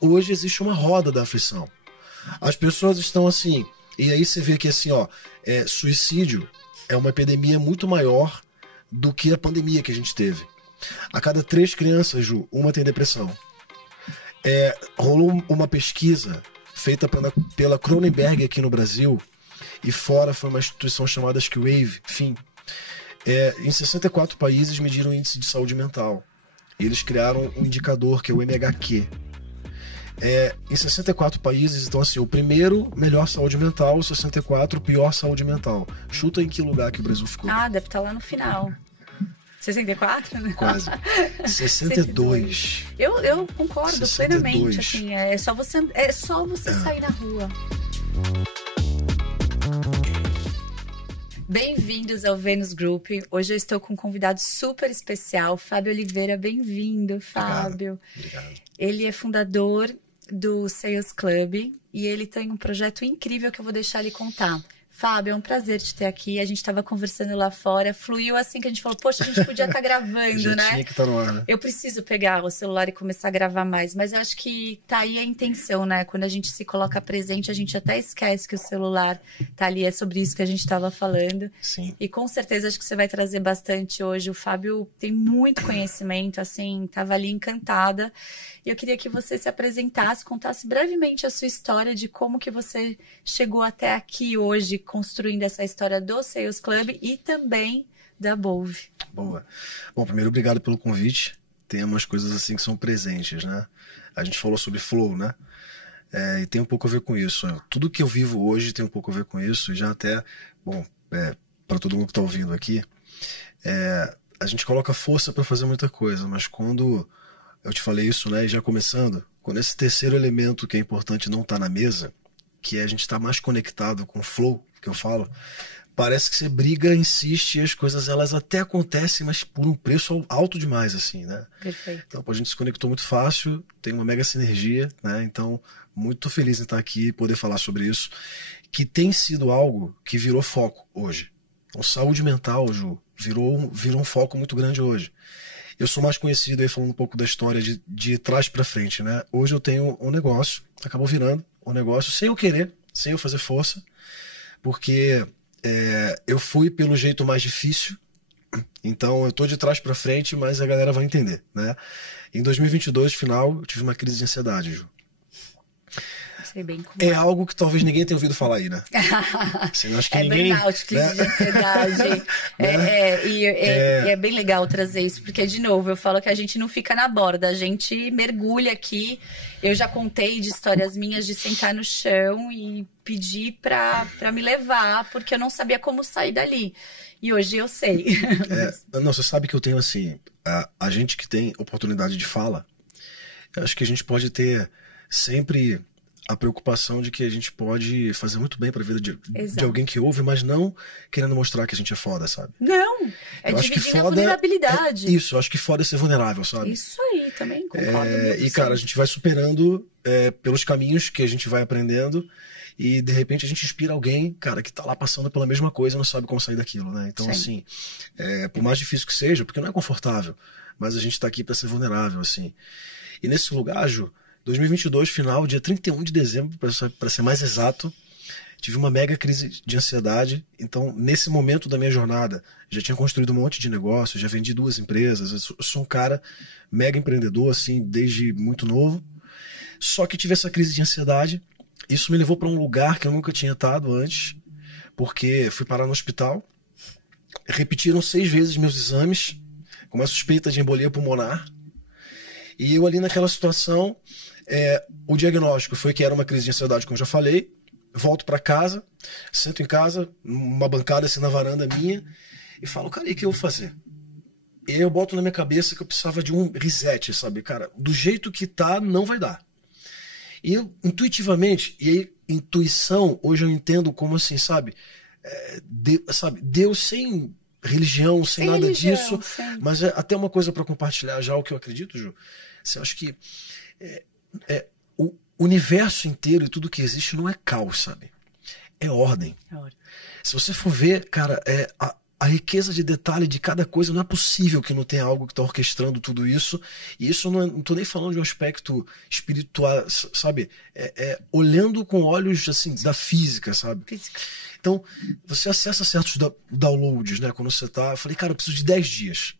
Hoje existe uma roda da aflição. As pessoas estão assim, e aí você vê que assim, ó, suicídio é uma epidemia muito maior do que a pandemia que a gente teve. A cada 3 crianças, Ju, uma tem depressão. Rolou uma pesquisa feita pela Cronenberg aqui no Brasil, e fora foi uma instituição chamada Wave, enfim. Em 64 países mediram o índice de saúde mental. Eles criaram um indicador que é o MHQ. Em 64 países, então assim, o primeiro, melhor saúde mental, 64, pior saúde mental. Chuta em que lugar que o Brasil ficou? Deve estar lá no final. 64, né? Quase. 62. Eu concordo 62. plenamente, assim, é só você sair na rua. Bem-vindos ao Vênus Group. Hoje eu estou com um convidado super especial, Fábio Oliveira. Bem-vindo, Fábio. Obrigado. Ele é fundador do Sales Club e ele tem um projeto incrível que eu vou deixar ele contar. Fábio, é um prazer te ter aqui. A gente estava conversando lá fora, fluiu assim que a gente falou, poxa, a gente podia estar gravando, Já né? tinha que estar no ar, né? Eu preciso pegar o celular e começar a gravar mais, mas eu acho que tá aí a intenção, né? Quando a gente se coloca presente, a gente até esquece que o celular tá ali, é sobre isso que a gente estava falando. Sim. E com certeza acho que você vai trazer bastante hoje. O Fábio tem muito conhecimento, assim, tava ali encantada. E eu queria que você se apresentasse, contasse brevemente a sua história de como que você chegou até aqui hoje, construindo essa história do Sales Club e também da Bove. Boa. Bom, primeiro, obrigado pelo convite. Tem umas coisas assim que são presentes, né? A gente falou sobre flow, né? E tem um pouco a ver com isso. Tudo que eu vivo hoje tem um pouco a ver com isso. E já até, bom, para todo mundo que está ouvindo aqui, a gente coloca força para fazer muita coisa, mas quando eu te falei isso, né? E já começando, quando esse terceiro elemento que é importante não está na mesa, que é a gente estar mais conectado com o flow, que eu falo, parece que você briga, insiste, e as coisas elas até acontecem, mas por um preço alto demais, assim, né? Perfeito. Então, a gente se conectou muito fácil, tem uma mega sinergia, né? Então, muito feliz em estar aqui e poder falar sobre isso, que tem sido algo que virou foco hoje. Então, saúde mental, Ju, virou um foco muito grande hoje. Eu sou mais conhecido aí falando um pouco da história de trás para frente, né? Hoje eu tenho um negócio, acabou virando um negócio sem eu querer, sem eu fazer força, porque eu fui pelo jeito mais difícil, então eu tô de trás para frente, mas a galera vai entender, né? Em 2022, final, eu tive uma crise de ansiedade, Ju. Sei bem como é algo que talvez ninguém tenha ouvido falar aí, né? Assim, acho que ninguém, burnout, crise de ansiedade. E é bem legal trazer isso, porque, de novo, eu falo que a gente não fica na borda, a gente mergulha aqui. Eu já contei de histórias minhas de sentar no chão e pedir pra me levar, porque eu não sabia como sair dali. E hoje eu sei. Não, você sabe que eu tenho, assim, a gente que tem oportunidade de fala, eu acho que a gente pode ter sempre a preocupação de que a gente pode fazer muito bem para a vida de alguém que ouve, mas não querendo mostrar que a gente é foda, sabe? Não, dividindo a vulnerabilidade. Isso, eu acho que foda é ser vulnerável, sabe? Isso aí, também concordo. E, cara, a gente vai superando pelos caminhos que a gente vai aprendendo e, de repente, a gente inspira alguém, cara, que tá lá passando pela mesma coisa e não sabe como sair daquilo, né? Então, Sim. assim, por mais difícil que seja, porque não é confortável, mas a gente tá aqui para ser vulnerável, assim. E nesse lugar, Ju, 2022, final, dia 31 de dezembro, para ser mais exato, tive uma mega crise de ansiedade. Então, nesse momento da minha jornada, já tinha construído um monte de negócios, já vendi 2 empresas. Eu sou um cara mega empreendedor, assim, desde muito novo. Só que tive essa crise de ansiedade. Isso me levou para um lugar que eu nunca tinha estado antes, porque fui parar no hospital. Repetiram 6 vezes meus exames, com uma suspeita de embolia pulmonar. E eu ali naquela situação, o diagnóstico foi que era uma crise de ansiedade, como eu já falei. Volto para casa, sento em casa, uma bancada assim na varanda minha, e falo, cara, e o que eu vou fazer? E aí eu boto na minha cabeça que eu precisava de um reset, sabe? Cara, do jeito que tá, não vai dar. E eu, intuitivamente, e aí intuição, hoje eu entendo como assim, sabe? Deus sem religião, sem nada disso, sim. mas é até uma coisa para compartilhar já o que eu acredito, Ju. Eu acho que o universo inteiro e tudo que existe não é caos, sabe? É ordem. Se você for ver, cara, a riqueza de detalhe de cada coisa, não é possível que não tenha algo que está orquestrando tudo isso. E isso não estou nem falando de um aspecto espiritual, sabe? Olhando com olhos assim da física, sabe? Física. Então, você acessa certos downloads, né? Quando você tá. Eu falei, cara, eu preciso de 10 dias.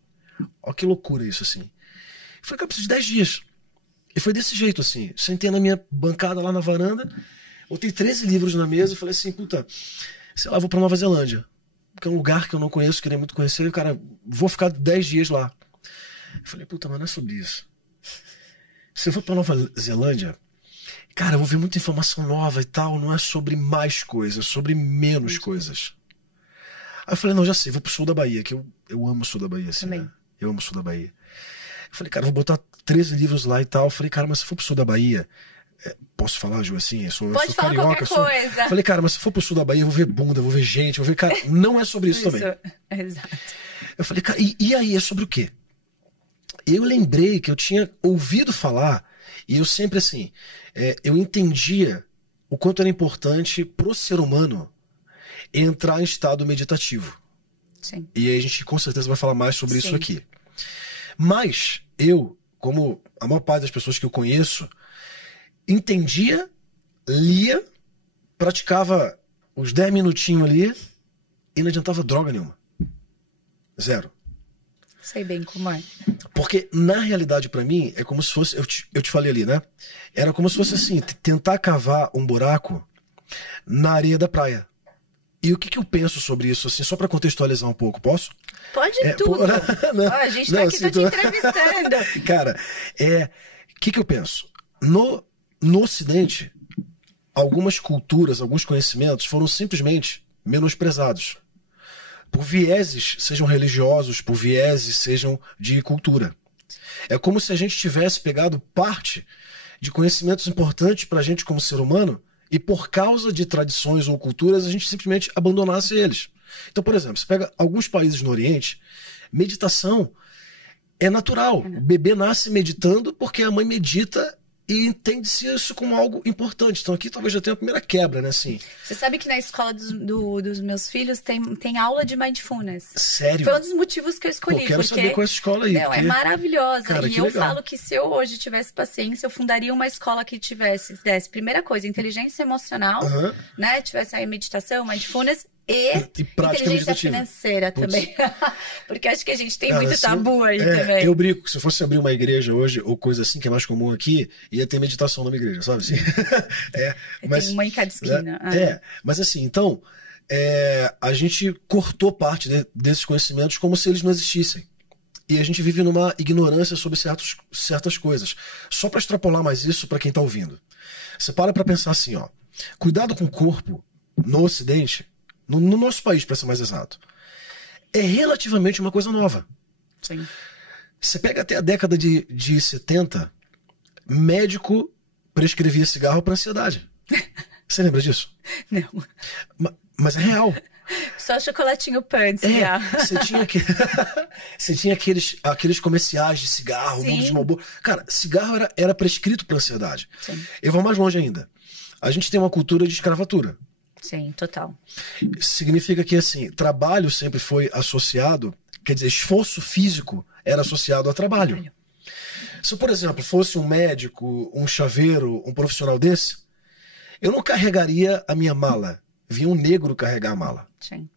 Olha que loucura isso, assim. Eu falei, cara, eu preciso de 10 dias. E foi desse jeito, assim. Sentei na minha bancada lá na varanda, botei 13 livros na mesa e falei assim, puta, sei lá, vou pra Nova Zelândia. Que é um lugar que eu não conheço, queria muito conhecer, e, cara, vou ficar 10 dias lá. Eu falei, puta, mas não é sobre isso. Se eu for pra Nova Zelândia, cara, eu vou ver muita informação nova e tal, não é sobre mais coisas, é sobre menos coisas. Aí eu falei, não, já sei, vou pro sul da Bahia, que eu amo o sul da Bahia, assim, né? Eu amo o sul da Bahia. Eu falei, cara, eu vou botar 13 livros lá e tal. Eu falei, cara, mas se for pro sul da Bahia, posso falar, Ju, assim? Eu sou carioca. Coisa. Falei, cara, mas se for pro sul da Bahia, eu vou ver bunda, eu vou ver gente, eu vou ver, cara, não é sobre isso também. Exato. Eu falei, cara, e aí, é sobre o quê? Eu lembrei que eu tinha ouvido falar, e eu sempre, assim, eu entendia o quanto era importante pro ser humano entrar em estado meditativo. Sim. E aí a gente com certeza vai falar mais sobre isso aqui. Mas eu, como a maior parte das pessoas que eu conheço, entendia, lia, praticava os 10 minutinhos ali e não adiantava droga nenhuma. Zero. Sei bem como é. Porque, na realidade, pra mim, é como se fosse... Eu te falei ali, né? Era como se fosse assim, tentar cavar um buraco na areia da praia. E o que eu penso sobre isso, assim, só pra contextualizar um pouco, posso? Pode tudo. A gente tá aqui, assim, tô te entrevistando. Cara, o que eu penso? No Ocidente, algumas culturas, alguns conhecimentos foram simplesmente menosprezados. Por vieses, sejam religiosos, por vieses, sejam de cultura. É como se a gente tivesse pegado parte de conhecimentos importantes pra gente como ser humano e por causa de tradições ou culturas a gente simplesmente abandonasse eles. Então, por exemplo, você pega alguns países no Oriente, meditação é natural. O bebê nasce meditando porque a mãe medita e entende-se isso como algo importante. Então aqui talvez já tenha a primeira quebra, né? Assim. Você sabe que na escola dos meus filhos tem aula de mindfulness. Sério? Foi um dos motivos que eu escolhi. Pô, quero saber qual é essa escola aí. Não, porque... é maravilhosa. Cara, e eu legal. falo que se eu hoje tivesse paciência, eu fundaria uma escola que desse, primeira coisa, inteligência emocional, né? Tivesse aí meditação, mindfulness e inteligência financeira também. Porque acho que a gente tem muito tabu aí também. Eu brinco que se eu fosse abrir uma igreja hoje, ou coisa assim, que é mais comum aqui, ia ter meditação numa igreja, sabe? Assim, mas, tem uma em cada esquina. Mas assim, então, a gente cortou parte desses conhecimentos como se eles não existissem. E a gente vive numa ignorância sobre certas coisas. Só para extrapolar mais isso para quem tá ouvindo. Você para pensar assim, ó. Cuidado com o corpo no Ocidente, no nosso país, para ser mais exato, é relativamente uma coisa nova. Sim. Você pega até a década de 70, médico prescrevia cigarro para ansiedade. Você lembra disso? Não. Mas é real. Só chocolatinho Punch, cigarro. Você tinha aqueles comerciais de cigarro, mundo de Marlboro. Cara, cigarro era prescrito para ansiedade. Sim. Eu vou mais longe ainda. A gente tem uma cultura de escravatura. Sim, total. Significa que, assim, trabalho sempre foi associado, quer dizer, esforço físico era associado a trabalho. Se, por exemplo, fosse um médico, um chaveiro, um profissional desse, eu não carregaria a minha mala. Vinha um negro carregar a mala. Sim.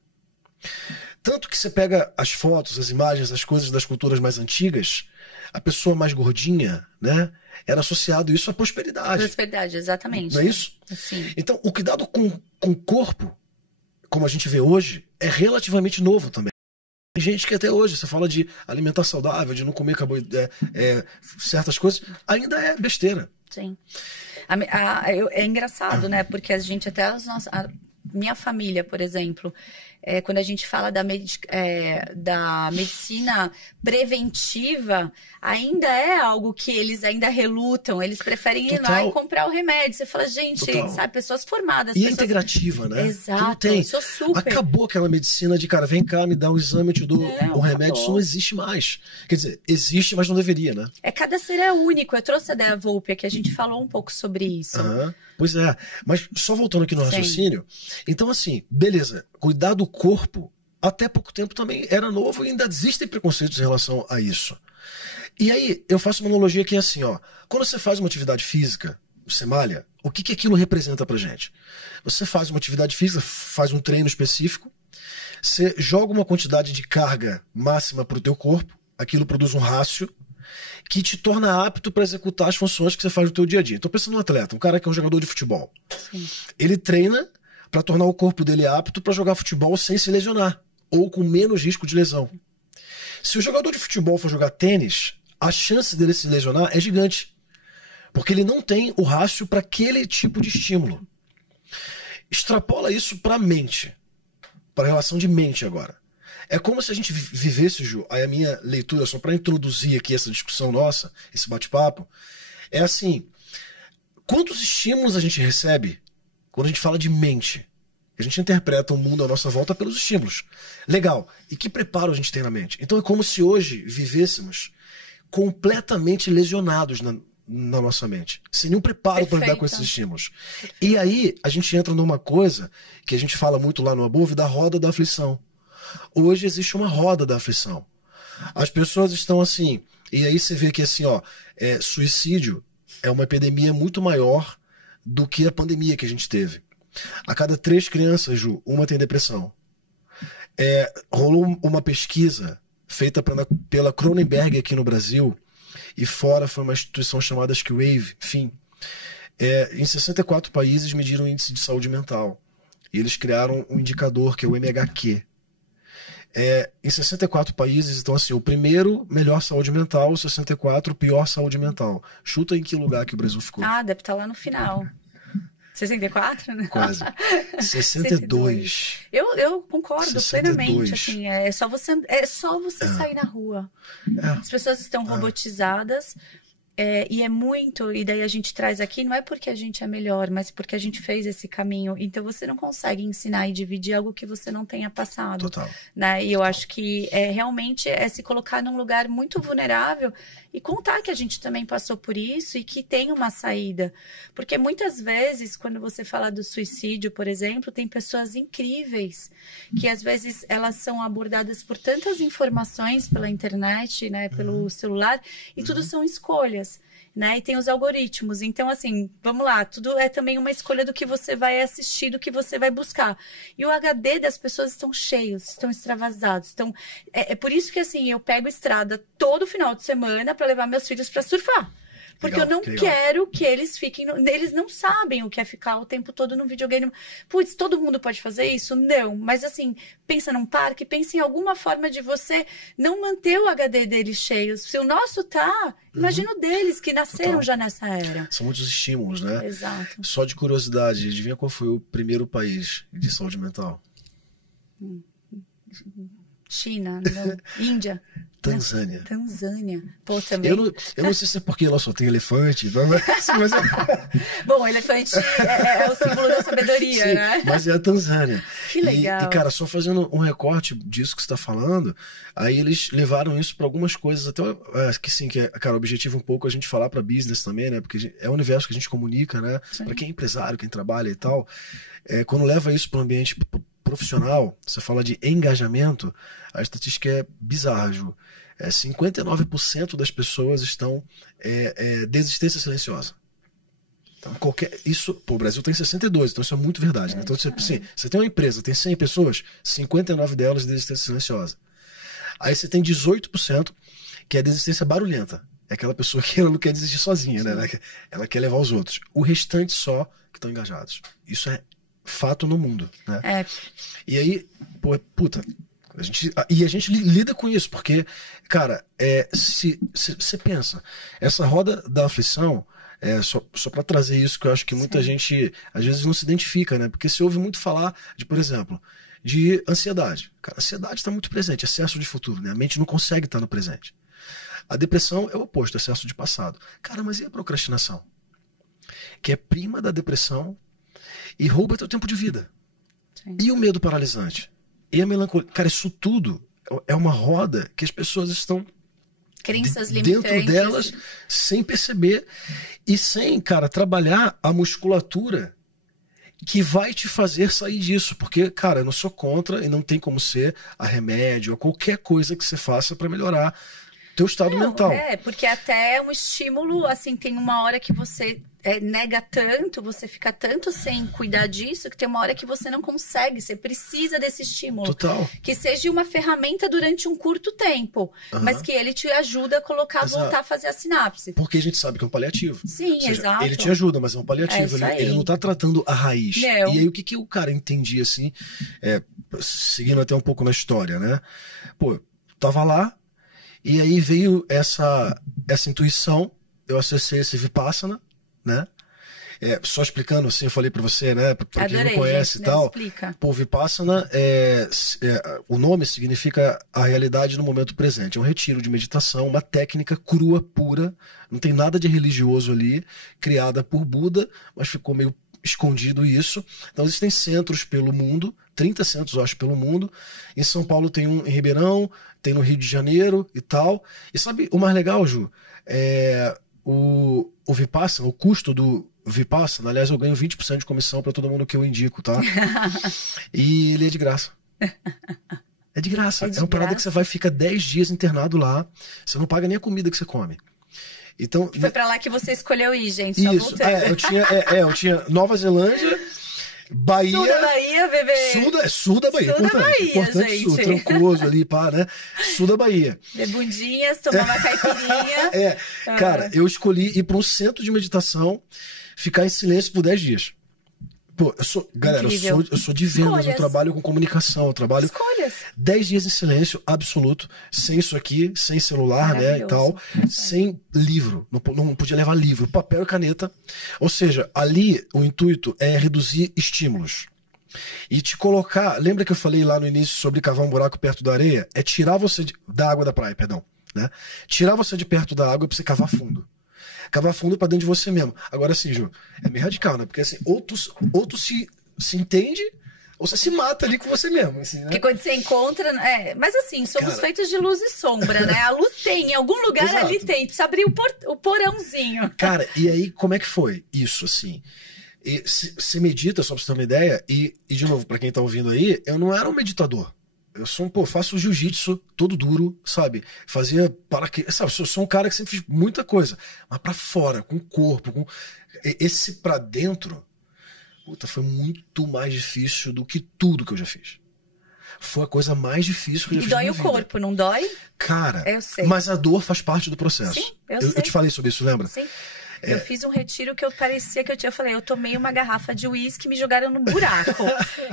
Tanto que você pega as fotos, as imagens, as coisas das culturas mais antigas, a pessoa mais gordinha, né? Era associado isso à prosperidade. Prosperidade, exatamente. Não é isso? Sim. Então, o cuidado com o corpo, como a gente vê hoje, é relativamente novo também. Tem gente que até hoje, você fala de alimentar saudável, de não comer certas coisas, ainda é besteira. Sim. É engraçado, né? Porque a gente até a minha família, por exemplo, quando a gente fala da medicina preventiva, ainda é algo que eles ainda relutam, eles preferem ir lá e comprar o remédio. Você fala, gente, sabe, pessoas formadas. E integrativa, né? Exato, eu sou super. Acabou aquela medicina de, cara, vem cá, me dá um exame, eu te dou um remédio, isso não existe mais. Quer dizer, existe, mas não deveria, né? Cada ser é único. Eu trouxe a Dea Volpe, que a gente falou um pouco sobre isso. Pois é, mas só voltando aqui no raciocínio, então assim, beleza, cuidar do corpo até pouco tempo também era novo e ainda existem preconceitos em relação a isso. E aí, eu faço uma analogia que é assim, ó. Quando você faz uma atividade física, você malha, o que que aquilo representa pra gente? Você faz uma atividade física, faz um treino específico, você joga uma quantidade de carga máxima pro teu corpo, aquilo produz um rácio que te torna apto para executar as funções que você faz no teu dia a dia. Então pensa num atleta, um cara que é um jogador de futebol. Sim. Ele treina para tornar o corpo dele apto para jogar futebol sem se lesionar, ou com menos risco de lesão. Se o jogador de futebol for jogar tênis, a chance dele se lesionar é gigante, porque ele não tem o rácio para aquele tipo de estímulo. Extrapola isso para a mente, para a relação de mente agora. É como se a gente vivesse, Ju, aí a minha leitura, só para introduzir aqui essa discussão nossa, esse bate-papo, é assim, quantos estímulos a gente recebe quando a gente fala de mente? A gente interpreta o mundo à nossa volta pelos estímulos. Legal. E que preparo a gente tem na mente? Então é como se hoje vivêssemos completamente lesionados na nossa mente, sem nenhum preparo para lidar com esses estímulos. E aí a gente entra numa coisa que a gente fala muito lá no Above, da roda da aflição. Hoje existe uma roda da aflição. As pessoas estão assim, e aí você vê que assim, ó, suicídio é uma epidemia muito maior do que a pandemia que a gente teve. A cada 3 crianças, Ju, uma tem depressão. Rolou uma pesquisa feita pela Cronenberg aqui no Brasil, e fora foi uma instituição chamada Wave, enfim. Em 64 países mediram o índice de saúde mental. E eles criaram um indicador que é o MHQ. Em 64 países, então assim, o primeiro, melhor saúde mental, 64, pior saúde mental. Chuta em que lugar que o Brasil ficou. Ah, deve estar lá no final. 64, né? Quase. 62. Eu concordo 62. Plenamente. Assim, é só você sair na rua. As pessoas estão robotizadas. E é muito, e daí a gente traz aqui, não é porque a gente é melhor, mas porque a gente fez esse caminho. Então você não consegue ensinar e dividir algo que você não tenha passado. Total. Né? E eu acho que realmente se colocar num lugar muito vulnerável e contar que a gente também passou por isso e que tem uma saída. Porque muitas vezes, quando você fala do suicídio, por exemplo, tem pessoas incríveis que às vezes elas são abordadas por tantas informações pela internet, né, pelo celular, e tudo são escolhas. Né? E tem os algoritmos. Então, assim, vamos lá, tudo é também uma escolha do que você vai assistir, do que você vai buscar. E o HD das pessoas estão cheios, estão extravasados. Então, é por isso que, assim, eu pego estrada todo final de semana para levar meus filhos para surfar. Porque eu não quero que eles fiquem... Eles não sabem o que é ficar o tempo todo no videogame. Putz, todo mundo pode fazer isso? Não. Mas assim, pensa num parque, pensa em alguma forma de você não manter o HD deles cheio. Se o nosso tá, imagina o deles, que nasceram já nessa era. São muitos estímulos, né? Exato. Só de curiosidade, adivinha qual foi o primeiro país de saúde mental? China, não. Índia. Tanzânia. Tanzânia. Pô, também. Eu não sei se é porque lá só tem elefante, mas Bom, elefante é o símbolo da sabedoria, sim, né? mas é a Tanzânia. Que legal. E, cara, só fazendo um recorte disso que você está falando, aí eles levaram isso para algumas coisas, até que sim, que é, cara, o objetivo um pouco é a gente falar para business também, né? Porque é o universo que a gente comunica, né? Para quem é empresário, quem trabalha e tal. Quando leva isso para o ambiente profissional, você fala de engajamento, a estatística é bizarra, Ju. 59% das pessoas estão desistência silenciosa. Então, o Brasil tem 62, então isso é muito verdade. Né? Então, você tem uma empresa, tem 100 pessoas, 59 delas desistência silenciosa. Aí você tem 18% que é desistência barulhenta. É aquela pessoa que ela não quer desistir sozinha, né? Ela quer levar os outros. O restante só que estão engajados. Isso é fato no mundo, né? E aí, a gente lida com isso, porque, cara, se você pensa, essa roda da aflição, só para trazer isso, que eu acho que muita gente, às vezes, não se identifica, né? Porque se ouve muito falar de, por exemplo, de ansiedade. Cara, a ansiedade está muito presente, excesso de futuro, né? A mente não consegue estar no presente. A depressão é o oposto, excesso de passado. Cara, mas e a procrastinação? Que é prima da depressão e rouba teu tempo de vida. Sim. E o medo paralisante? E a melancolia? Cara, isso tudo é uma roda que as pessoas estão crenças dentro delas sem perceber e sem, cara, trabalhar a musculatura que vai te fazer sair disso. Porque, cara, eu não sou contra e não tem como ser a remédio, a qualquer coisa que você faça para melhorar teu estado mental. Porque até é um estímulo, assim, tem uma hora que você nega tanto, você fica tanto sem cuidar disso, que tem uma hora que você não consegue, você precisa desse estímulo. Total. Que seja uma ferramenta durante um curto tempo, mas que ele te ajuda a colocar, voltar a fazer a sinapse. Porque a gente sabe que é um paliativo. Sim, exato. Ele te ajuda, mas é um paliativo. Ele não tá tratando a raiz. Não. E aí o que o cara entendia, assim, seguindo até um pouco na história, né? Pô, tava lá, e aí veio essa intuição, eu acessei esse Vipassana, né? Só explicando assim, eu falei pra você, né? Pra quem não conhece e tal. Explica. Pô, Vipassana, o nome significa a realidade no momento presente. É um retiro de meditação, uma técnica crua, pura. Não tem nada de religioso ali, criada por Buda, mas ficou meio escondido isso. Então existem centros pelo mundo, 30 centros, eu acho, pelo mundo. Em São Paulo tem um em Ribeirão, tem no Rio de Janeiro e tal. E sabe o mais legal, Ju? O Vipassana, o custo do Vipassana, aliás, eu ganho 20% de comissão para todo mundo que eu indico, tá? E ele é de graça. É de graça. É uma parada que você vai, fica 10 dias internado lá, você não paga nem a comida que você come. Então, foi pra lá que você escolheu ir, gente. Isso, eu tinha Nova Zelândia, Bahia. Sul da Bahia, bebê. Sul da Bahia. Sul da Bahia, importante gente. Sul, tranquilo ali, pá, né? Sul da Bahia. De bundinhas, tomar uma caipirinha. Cara, eu escolhi ir para um centro de meditação, ficar em silêncio por 10 dias. Pô, eu sou de vendas, eu trabalho com comunicação, eu trabalho 10 dias em silêncio absoluto, sem isso aqui, sem celular, né, e tal, sem livro, não podia levar livro, papel e caneta. Ou seja, ali o intuito é reduzir estímulos. E te colocar, lembra que eu falei lá no início sobre cavar um buraco perto da areia? É tirar você da água da praia, perdão, né? Tirar você de perto da água pra você cavar fundo. Cavar fundo pra dentro de você mesmo. Agora sim, Ju, é meio radical, né? Porque assim, ou tu se entende, ou você se mata ali com você mesmo, assim, né? Porque quando você encontra... mas assim, somos feitos de luz e sombra, né? A luz tem, em algum lugar ali tem. Precisa abrir o porãozinho. Cara, e aí, como é que foi isso, assim? Você medita, só pra você ter uma ideia, e de novo, pra quem tá ouvindo aí, eu não era um meditador. Eu faço jiu-jitsu todo duro, sabe? Fazia sabe? Eu sou um cara que sempre fiz muita coisa, mas pra fora, com o corpo, com esse pra dentro, puta, foi muito mais difícil do que tudo que eu já fiz. Foi a coisa mais difícil que eu já fiz. E dói o corpo, não dói? Cara, eu sei. Mas a dor faz parte do processo. Sim, eu sei. Eu te falei sobre isso, lembra? Sim. Eu fiz um retiro que eu parecia que eu falei, eu tomei uma garrafa de uísque e me jogaram no buraco.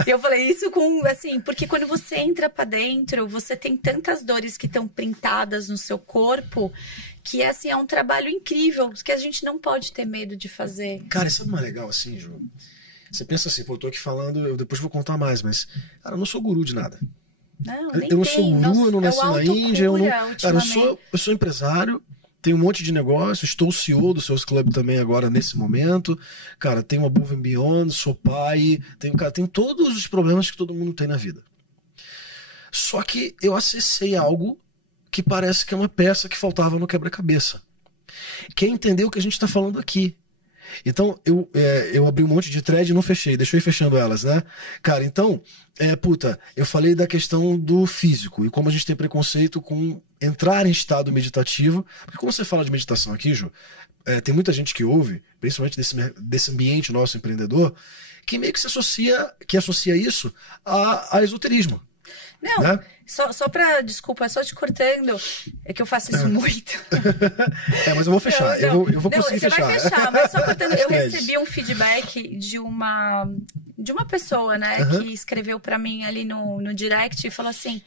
Eu falei isso porque quando você entra pra dentro, você tem tantas dores que estão printadas no seu corpo, que é um trabalho incrível, que a gente não pode ter medo de fazer. Cara, sabe o mais legal assim, Ju? Você pensa assim, eu tô aqui falando, eu depois vou contar mais, mas, cara, eu não sou guru de nada. Eu não sou guru, eu não nasci na Índia, cara, eu sou empresário. Tenho um monte de negócio, estou CEO do Seus Club também agora nesse momento. Cara, tenho uma Above and Beyond, sou pai, tenho todos os problemas que todo mundo tem na vida. Só que eu acessei algo que parece que é uma peça que faltava no quebra-cabeça. Que é entender o que a gente está falando aqui. Então, eu abri um monte de thread e não fechei, deixei ir fechando elas, né? Cara, então, eu falei da questão do físico e como a gente tem preconceito com entrar em estado meditativo. Porque como você fala de meditação aqui, Ju, tem muita gente que ouve, principalmente desse ambiente nosso empreendedor, que meio que associa isso a esoterismo. Não, né? Desculpa, só te cortando, é que eu faço isso muito. Mas eu vou fechar, eu vou conseguir fechar. Você vai fechar, mas só cortando, eu recebi um feedback de uma pessoa, né, que escreveu pra mim ali no direct e falou assim,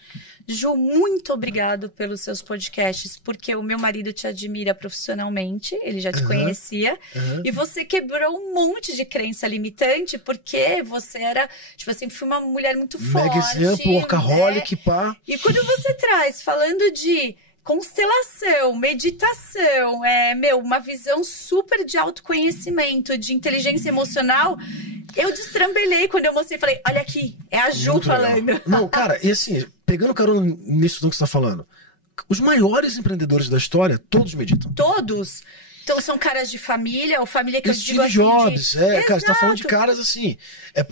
Ju, muito obrigado pelos seus podcasts, porque o meu marido te admira profissionalmente, ele já te conhecia, e você quebrou um monte de crença limitante, porque você era, foi uma mulher muito forte. Mega exemplo, workaholic, pá. E quando você traz, falando de constelação, meditação, uma visão super de autoconhecimento, de inteligência emocional, eu destrambelhei quando eu mostrei e falei, olha aqui, é a Ju muito falando. Legal. Não, cara, e assim, pegando carona nisso que você tá falando, os maiores empreendedores da história, todos meditam. Todos. Então são caras de família, ou família que eu digo Steve assim Jobs, de... cara, você tá falando de caras assim.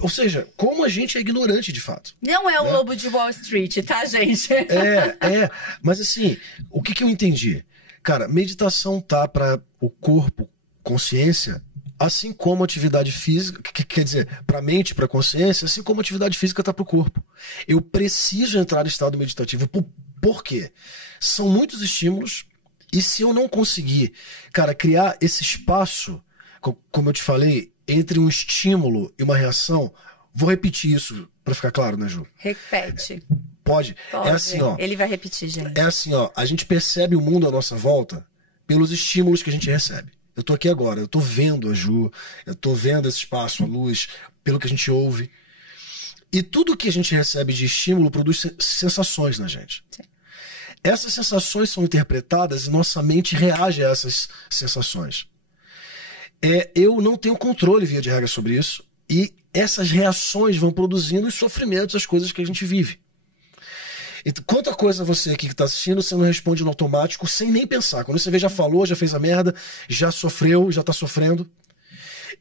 Ou seja, como a gente é ignorante de fato. Não é o lobo de Wall Street, tá, gente? Mas assim, o que eu entendi? Cara, meditação tá para o corpo, consciência, assim como atividade física, quer dizer, pra mente, pra consciência, assim como atividade física tá pro corpo. Eu preciso entrar em estado meditativo. Por quê? São muitos estímulos. E se eu não conseguir, cara, criar esse espaço, como eu te falei, entre um estímulo e uma reação, vou repetir isso pra ficar claro, né, Ju? Repete. Pode. É assim, ó. Ele vai repetir, gente. É assim, ó. A gente percebe o mundo à nossa volta pelos estímulos que a gente recebe. Eu tô aqui agora, eu tô vendo a Ju, eu tô vendo esse espaço, a luz, pelo que a gente ouve. E tudo que a gente recebe de estímulo produz sensações na gente. Sim. Essas sensações são interpretadas e nossa mente reage a essas sensações. Eu não tenho controle, via de regra, sobre isso. E essas reações vão produzindo os sofrimentos, as coisas que a gente vive. Então, quanta coisa você aqui que está assistindo, você não responde no automático, sem nem pensar. Quando você vê, já falou, já fez a merda, já sofreu, já está sofrendo.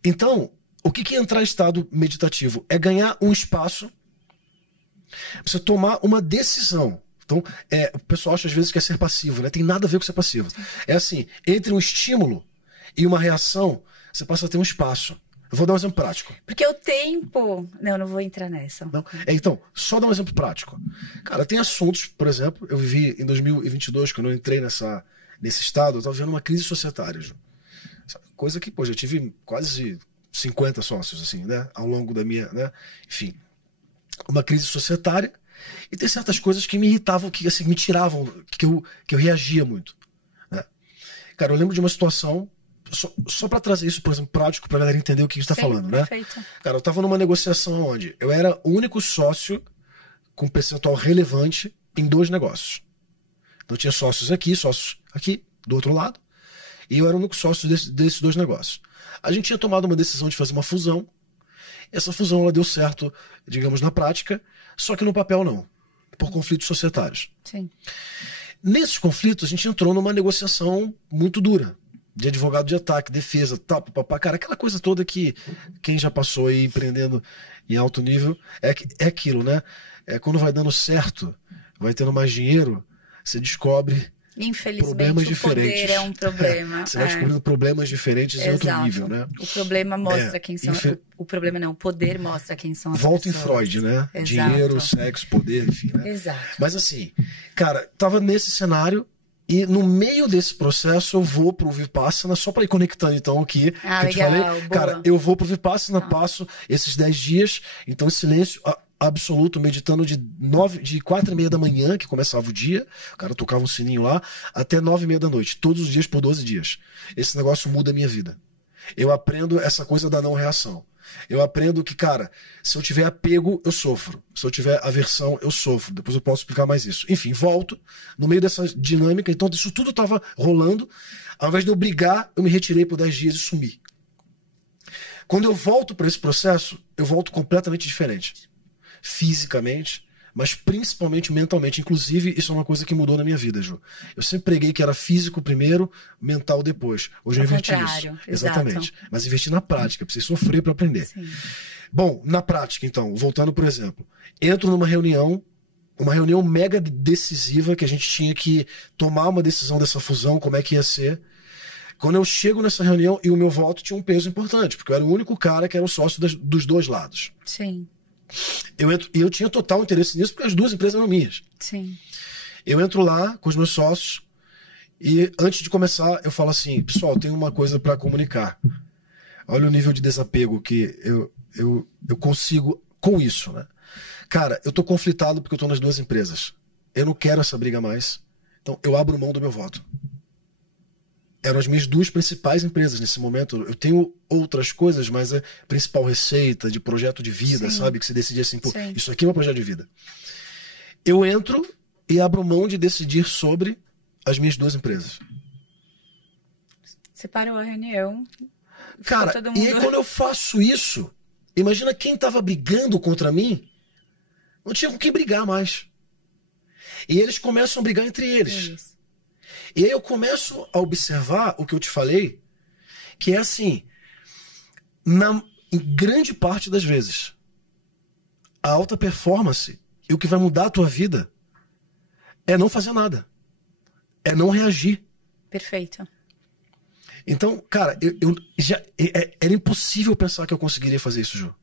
Então, o que é entrar em estado meditativo? É ganhar um espaço pra você tomar uma decisão. Então, o pessoal acha às vezes que é ser passivo, né? Tem nada a ver com ser passivo. É assim, entre um estímulo e uma reação, você passa a ter um espaço. Eu vou dar um exemplo prático. Porque o tempo... Não vou entrar nessa. Não. Então, só dar um exemplo prático. Cara, tem assuntos, por exemplo, eu vivi em 2022, quando eu entrei nesse estado, eu estava vivendo uma crise societária, Ju. Coisa que, já tive quase 50 sócios, assim, né? Ao longo da minha, né? Enfim, uma crise societária. E tem certas coisas que me irritavam, que assim, me tiravam, que eu reagia muito, né? Cara, eu lembro de uma situação, só para trazer isso, por exemplo, prático, pra galera entender o que a gente tá falando, perfeito. Né? Cara, eu tava numa negociação onde eu era o único sócio com percentual relevante em 2 negócios. Então tinha sócios aqui, do outro lado, e eu era o único sócio desses 2 negócios. A gente tinha tomado uma decisão de fazer uma fusão. Essa fusão ela deu certo, digamos, na prática, só que no papel não, por conflitos societários. Sim. Nesses conflitos, a gente entrou numa negociação muito dura, de advogado de ataque, defesa, papapá, cara, aquela coisa toda que quem já passou aí empreendendo em alto nível, é aquilo, né? Quando vai dando certo, vai tendo mais dinheiro, você descobre infelizmente, problemas o diferentes. Poder é um problema. Você vai descobrindo problemas diferentes em outro nível, né? O problema mostra quem são... O problema não, o poder mostra quem são as Volta pessoas. em Freud, né? Exato. Dinheiro, sexo, poder, enfim, né? Exato. Mas assim, cara, tava nesse cenário e no meio desse processo eu vou pro Vipassana, só pra ir conectando então aqui, que eu te falei. Boa. Cara, eu vou pro Vipassana, passo esses 10 dias, então em silêncio absoluto, meditando de 4:30 da manhã, que começava o dia, o cara tocava um sininho lá, até 9:30 da noite, todos os dias por 12 dias. Esse negócio muda a minha vida. Eu aprendo essa coisa da não reação. Eu aprendo que, cara, se eu tiver apego, eu sofro. Se eu tiver aversão, eu sofro. Depois eu posso explicar mais isso. Enfim, volto no meio dessa dinâmica. Então, isso tudo estava rolando. Ao invés de eu brigar, eu me retirei por 10 dias e sumi. Quando eu volto para esse processo, eu volto completamente diferente. Fisicamente, mas principalmente mentalmente. Inclusive, isso é uma coisa que mudou na minha vida, Ju. Eu sempre preguei que era físico primeiro, mental depois. Hoje eu inverti isso. Exatamente. Mas investi na prática, precisei sofrer para aprender. Sim. Bom, na prática, então, voltando por exemplo, entro numa reunião, uma reunião mega decisiva, que a gente tinha que tomar uma decisão dessa fusão, como é que ia ser. Quando eu chego nessa reunião, e o meu voto tinha um peso importante, porque eu era o único cara que era o sócio dos 2 lados. Sim. E eu tinha total interesse nisso, porque as 2 empresas eram minhas. Sim. Eu entro lá com os meus sócios e antes de começar eu falo assim, pessoal, tem uma coisa para comunicar. Olha o nível de desapego que eu consigo com isso, né? Cara, eu tô conflitado porque eu tô nas 2 empresas. Eu não quero essa briga mais. Então eu abro mão do meu voto. Eram as minhas 2 principais empresas nesse momento. Eu tenho outras coisas, mas a principal receita de projeto de vida, sabe? Que você decidia assim, pô, isso aqui é um projeto de vida. Eu entro e abro mão de decidir sobre as minhas 2 empresas. Você parou a reunião. Cara, todo mundo... e aí quando eu faço isso, imagina quem tava brigando contra mim, não tinha com quem brigar mais. E eles começam a brigar entre eles. E aí eu começo a observar o que eu te falei, que é assim, em grande parte das vezes, a alta performance e o que vai mudar a tua vida é não fazer nada. É não reagir. Perfeito. Então, cara, era impossível pensar que eu conseguiria fazer isso, Ju.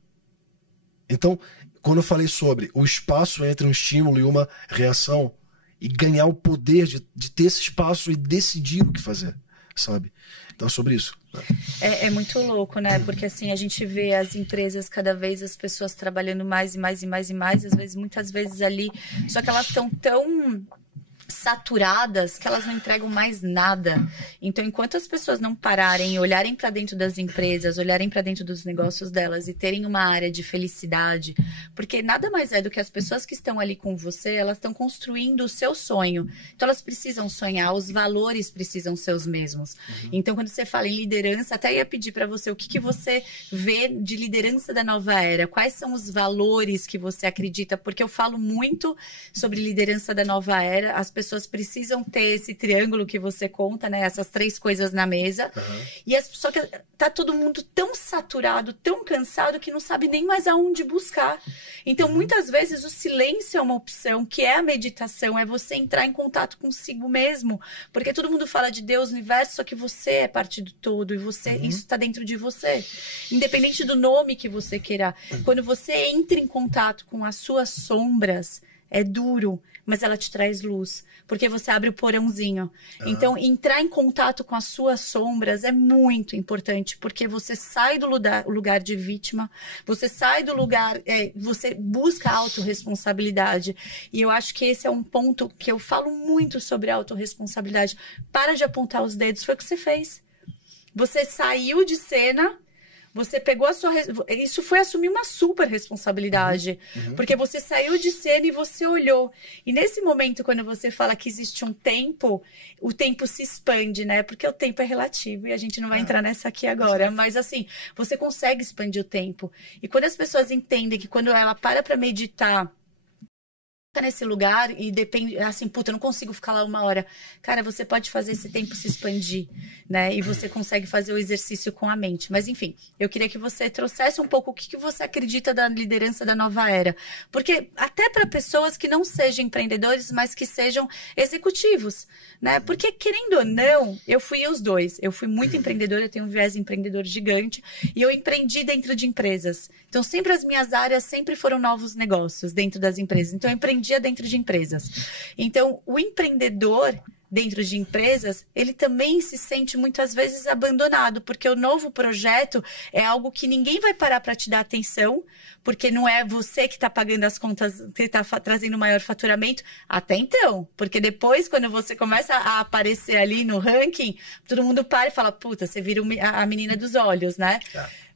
Então, quando eu falei sobre o espaço entre um estímulo e uma reação, e ganhar o poder de ter esse espaço e decidir o que fazer, sabe? Então, é sobre isso. É muito louco, né? Porque assim, a gente vê as empresas cada vez, as pessoas trabalhando mais e mais e mais e mais, às vezes, muitas vezes ali, só que elas estão tão saturadas que elas não entregam mais nada. Então, enquanto as pessoas não pararem e olharem para dentro das empresas, olharem para dentro dos negócios delas e terem uma área de felicidade, porque nada mais é do que as pessoas que estão ali com você, elas estão construindo o seu sonho. Então, elas precisam sonhar, os valores precisam ser os mesmos. Então, quando você fala em liderança, até ia pedir para você o que você vê de liderança da nova era, quais são os valores que você acredita, porque eu falo muito sobre liderança da nova era, as pessoas precisam ter esse triângulo que você conta, né? Essas 3 coisas na mesa. E só que tá todo mundo tão saturado, tão cansado, que não sabe nem mais aonde buscar. Então, muitas vezes, o silêncio é uma opção, que é a meditação, é você entrar em contato consigo mesmo. Porque todo mundo fala de Deus, universo, só que você é parte do todo e você, isso está dentro de você. Independente do nome que você queira. Quando você entra em contato com as suas sombras, é duro, mas ela te traz luz, porque você abre o porãozinho. Então, entrar em contato com as suas sombras é muito importante, porque você sai do lugar de vítima, você sai do lugar, você busca a autorresponsabilidade. E eu acho que esse é um ponto que eu falo muito sobre a autorresponsabilidade. Para de apontar os dedos, foi o que você fez. Você saiu de cena... Você pegou a sua... Isso foi assumir uma super responsabilidade. Porque você saiu de cena e você olhou. E nesse momento, quando você fala que existe um tempo, o tempo se expande, né? Porque o tempo é relativo e a gente não vai entrar nessa aqui agora. Mas assim, você consegue expandir o tempo. E quando as pessoas entendem que quando ela para meditar, nesse lugar e depende, assim, puta, eu não consigo ficar lá 1 hora. Cara, você pode fazer esse tempo se expandir, né? E você consegue fazer o exercício com a mente. Mas, enfim, eu queria que você trouxesse um pouco o que você acredita da liderança da nova era. Porque até para pessoas que não sejam empreendedores, mas que sejam executivos, né? Porque, querendo ou não, eu fui os dois. Eu fui muito empreendedora, eu tenho um viés empreendedor gigante e eu empreendi dentro de empresas. Então, sempre as minhas áreas sempre foram novos negócios dentro das empresas. Então, eu empreendia dentro de empresas. Então, o empreendedor dentro de empresas, ele também se sente muitas vezes abandonado, porque o novo projeto é algo que ninguém vai parar para te dar atenção, porque não é você que está pagando as contas, que está trazendo maior faturamento, até então. Porque depois, quando você começa a aparecer ali no ranking, todo mundo para e fala, puta, você vira a menina dos olhos, né?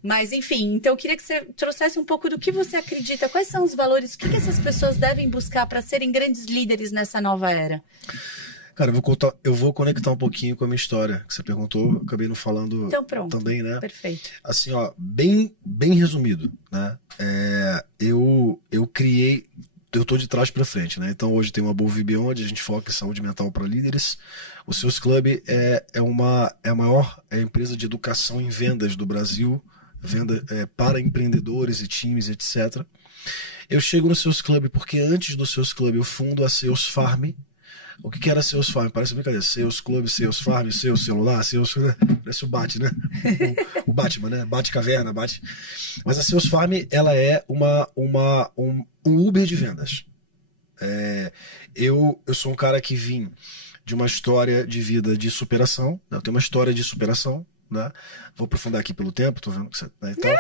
Mas, enfim, então eu queria que você trouxesse um pouco do que você acredita, quais são os valores, o que essas pessoas devem buscar para serem grandes líderes nessa nova era? Cara, eu vou conectar um pouquinho com a minha história, que você perguntou, eu acabei não falando então, pronto. Também, né? Perfeito. Assim, ó, bem resumido, né? Eu tô de trás para frente, né? Então hoje tem uma Bove Beyond, a gente foca em saúde mental para líderes. O Seus Club é a maior empresa de educação em vendas do Brasil, para empreendedores e times, etc. Eu chego no Seus Club porque antes do Seus Club eu fundo a Seus Farm. O que era Seus Farm? Parece brincadeira. Seus Club, Seus Farm, seu celular, Seus... Parece o Bat, né? O Batman, né? Bate-caverna, Bate... Mas a Seus Farm, ela é um Uber de vendas. Eu sou um cara que vim de uma história de vida de superação. Né? Eu tenho uma história de superação. Né? Vou aprofundar aqui pelo tempo, tô vendo que você... Né? Então,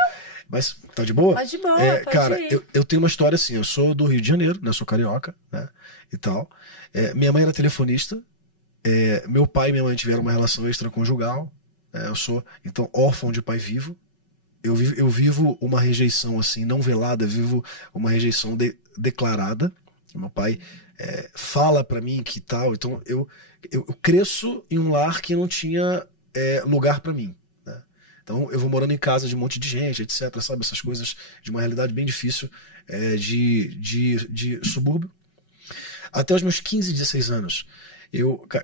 mas tá de boa? Tá de boa, pode cara, ir. eu tenho uma história assim, eu sou do Rio de Janeiro, né? Eu sou carioca, né? E tal. Minha mãe era telefonista, meu pai e minha mãe tiveram uma relação extraconjugal, eu sou, então, órfão de pai vivo. Eu vivo uma rejeição assim, não velada, vivo uma rejeição declarada. Meu pai fala pra mim que tal, então eu cresço em um lar que não tinha lugar pra mim. Né? Então eu vou morando em casa de um monte de gente, etc. Sabe, essas coisas de uma realidade bem difícil de subúrbio. Até os meus 15, 16 anos,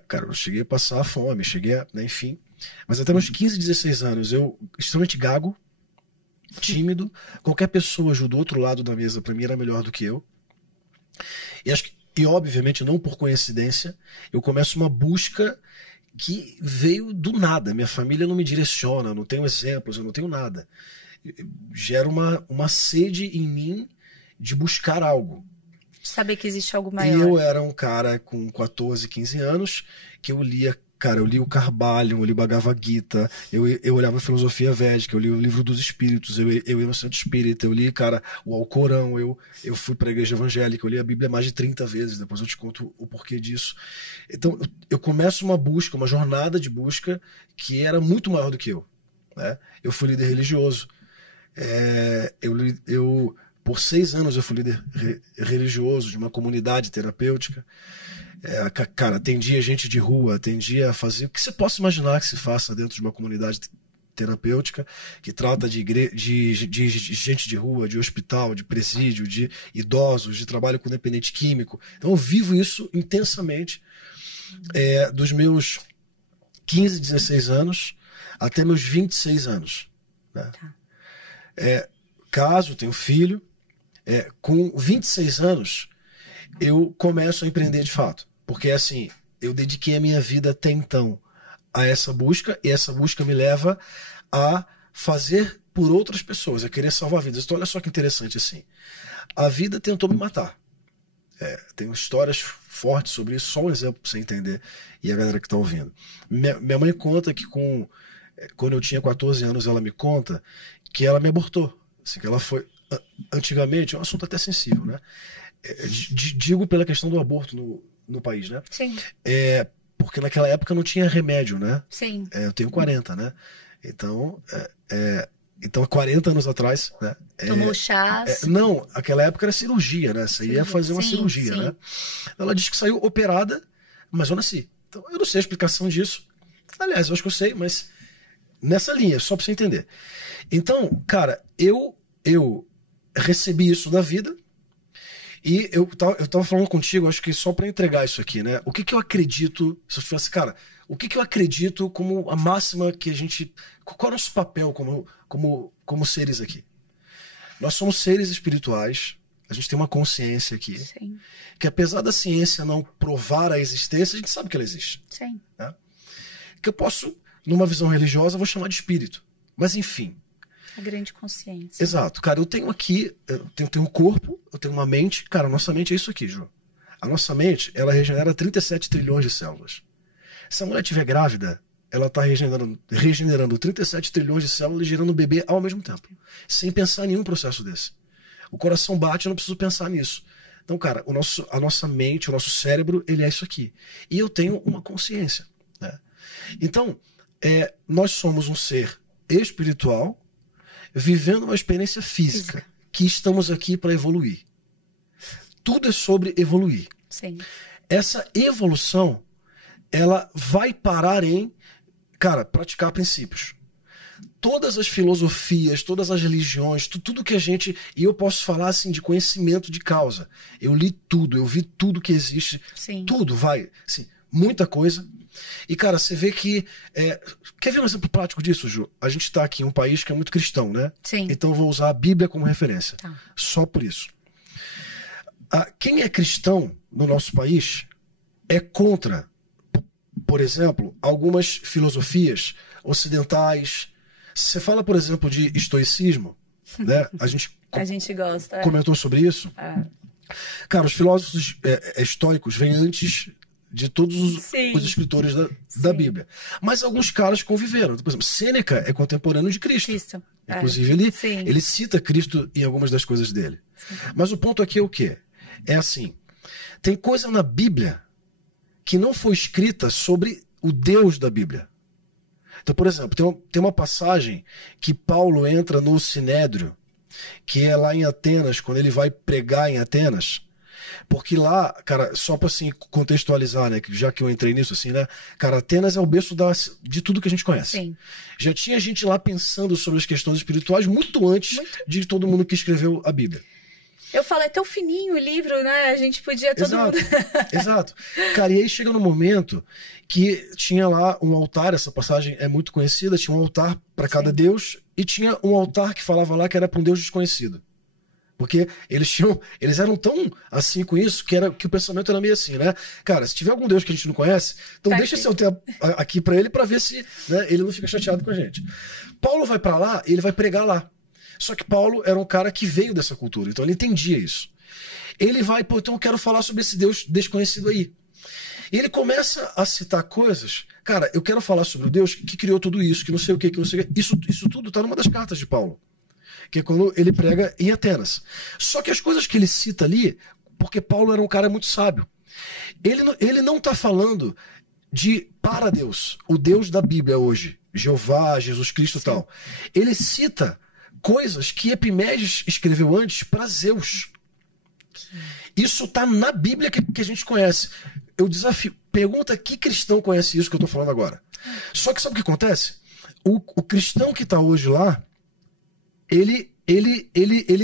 Cara, eu cheguei a passar fome, né, enfim. Mas até meus 15, 16 anos, eu extremamente gago, tímido. Qualquer pessoa do outro lado da mesa, pra mim, era melhor do que eu. E obviamente, não por coincidência, eu começo uma busca que veio do nada. Minha família não me direciona, não tenho exemplos, eu não tenho nada. Gera uma sede em mim de buscar algo. Saber que existe algo maior. E eu era um cara com 14, 15 anos que eu lia, cara, eu li o Kybalion, eu li Bhagavad Gita, eu olhava a filosofia védica, eu li o livro dos espíritos, eu ia no centro espírita, eu li, cara, o Alcorão, eu fui para a igreja evangélica, eu li a Bíblia mais de 30 vezes, depois eu te conto o porquê disso. Então, eu começo uma busca, uma jornada de busca que era muito maior do que eu, né? Eu fui líder religioso. Por 6 anos eu fui líder religioso de uma comunidade terapêutica. Cara, atendia gente de rua, atendia a fazer o que você possa imaginar que se faça dentro de uma comunidade terapêutica, que trata de gente de rua, de hospital, de presídio, de idosos, de trabalho com dependente químico. Então eu vivo isso intensamente dos meus 15, 16 anos até meus 26 anos. Né? Tá. Caso, tenho filho, com 26 anos eu começo a empreender de fato. Porque assim, eu dediquei a minha vida até então a essa busca, e essa busca me leva a fazer por outras pessoas, a querer salvar vidas. Então olha só que interessante assim. A vida tentou me matar. Tenho histórias fortes sobre isso, só um exemplo para você entender e a galera que está ouvindo. Minha mãe conta que quando eu tinha 14 anos, ela me conta que ela me abortou. Assim, que ela foi... Antigamente, é um assunto até sensível, né? Digo pela questão do aborto no país, né? Sim. Porque naquela época não tinha remédio, né? Sim. Eu tenho 40, né? Então, 40 anos atrás, né? Tomou chás. Não, aquela época era cirurgia, né? Você ia fazer uma cirurgia, sim. né? Ela disse que saiu operada, mas eu nasci. Então, eu não sei a explicação disso. Aliás, eu acho que eu sei, mas nessa linha, só pra você entender. Então, cara, eu recebi isso da vida e eu tava falando contigo, acho que só pra entregar isso aqui, né? O que eu acredito, se eu fosse, cara, o que eu acredito como a máxima que a gente... Qual é o nosso papel como seres aqui? Nós somos seres espirituais, a gente tem uma consciência aqui, Sim. que apesar da ciência não provar a existência, a gente sabe que ela existe. Sim. Né? Que eu posso, numa visão religiosa, vou chamar de espírito. Mas enfim... A grande consciência. Exato. Cara, eu tenho aqui, eu tenho um corpo, eu tenho uma mente. Cara, a nossa mente é isso aqui, Ju. A nossa mente, ela regenera 37 trilhões de células. Se a mulher estiver grávida, ela está regenerando 37 trilhões de células e gerando um bebê ao mesmo tempo. Sem pensar em nenhum processo desse. O coração bate, eu não preciso pensar nisso. Então, cara, a nossa mente, o nosso cérebro, ele é isso aqui. E eu tenho uma consciência. Né? Então, nós somos um ser espiritual vivendo uma experiência física, que estamos aqui para evoluir. Tudo é sobre evoluir. Sim. Essa evolução, ela vai parar em, cara, praticar princípios. Todas as filosofias, todas as religiões, tudo que a gente... E eu posso falar assim de conhecimento de causa. Eu li tudo, eu vi tudo que existe. Sim. Tudo, vai. Assim, muita coisa. E, cara, você vê que... Quer ver um exemplo prático disso, Ju? A gente está aqui em um país que é muito cristão, né? Sim. Então eu vou usar a Bíblia como referência. Tá. Só por isso. Quem é cristão no nosso país é contra, por exemplo, algumas filosofias ocidentais. Se você fala, por exemplo, de estoicismo, né? A gente gosta. Comentou sobre isso. Cara, os filósofos estoicos vêm antes de todos os escritores da Bíblia. Mas alguns caras conviveram. Por exemplo, Sêneca é contemporâneo de Cristo. Inclusive, ele cita Cristo em algumas das coisas dele. Sim. Mas o ponto aqui é o quê? É assim, tem coisa na Bíblia que não foi escrita sobre o Deus da Bíblia. Então, por exemplo, tem uma passagem que Paulo entra no Sinédrio, que é lá em Atenas, quando ele vai pregar em Atenas. Porque lá, cara, só para assim contextualizar, né, já que eu entrei nisso assim, né, cara, Atenas é o berço de tudo que a gente conhece. Sim. Já tinha gente lá pensando sobre as questões espirituais muito antes de todo mundo que escreveu a Bíblia. Eu falo, é tão fininho o livro, né? A gente podia todo mundo... Exato. Cara, e aí chega no momento que tinha lá um altar, essa passagem é muito conhecida, tinha um altar para cada deus e tinha um altar que falava lá que era para um deus desconhecido. Porque eles eram tão assim com isso que o pensamento era meio assim, né? Cara, se tiver algum Deus que a gente não conhece, então deixa esse altar aqui para ele para ver se, né, ele não fica chateado com a gente. Paulo vai para lá e ele vai pregar lá. Só que Paulo era um cara que veio dessa cultura, então ele entendia isso. Ele vai, pô, então eu quero falar sobre esse Deus desconhecido aí. E ele começa a citar coisas. Cara, eu quero falar sobre o Deus que criou tudo isso, que não sei o que não sei o que. Isso tudo tá numa das cartas de Paulo. Que é quando ele prega em Atenas. Só que as coisas que ele cita ali, porque Paulo era um cara muito sábio, ele não está falando de para Deus, o Deus da Bíblia hoje, Jeová, Jesus Cristo e tal. Ele cita coisas que Epimédes escreveu antes para Zeus. Isso está na Bíblia que a gente conhece. Eu desafio, pergunta que cristão conhece isso que eu estou falando agora. Só que sabe o que acontece? O cristão que está hoje lá, ele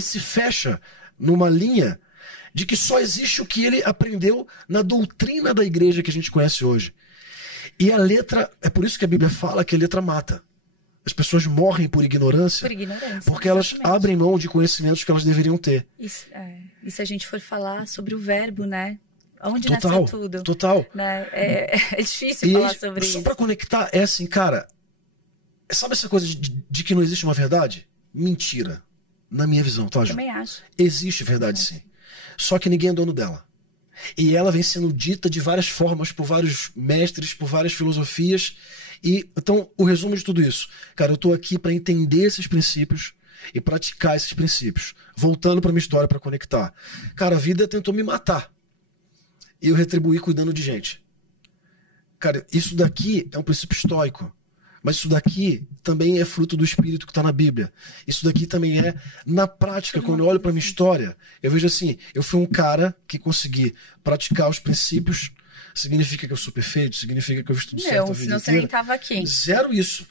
se fecha numa linha de que só existe o que ele aprendeu na doutrina da igreja que a gente conhece hoje. E a letra, é por isso que a Bíblia fala que a letra mata. As pessoas morrem por ignorância, porque elas abrem mão de conhecimentos que elas deveriam ter. E se a gente for falar sobre o verbo, né? Onde nasceu tudo. Total. Né? É difícil falar sobre isso. Só para conectar, é assim, cara, sabe essa coisa de que não existe uma verdade? Mentira. Na minha visão, tá, Ju? Também acho. Existe verdade, sim. Só que ninguém é dono dela. E ela vem sendo dita de várias formas, por vários mestres, por várias filosofias. E então, o resumo de tudo isso. Cara, eu tô aqui para entender esses princípios e praticar esses princípios. Voltando pra minha história para conectar. Cara, a vida tentou me matar. E eu retribuí cuidando de gente. Cara, isso daqui é um princípio estoico. Mas isso daqui também é fruto do Espírito que está na Bíblia. Isso daqui também é, na prática, quando eu olho para minha história, eu vejo assim, eu fui um cara que consegui praticar os princípios. Significa que eu sou perfeito? Significa que eu estudo certo a vida senão inteira? Você nem estava aqui. Zero isso.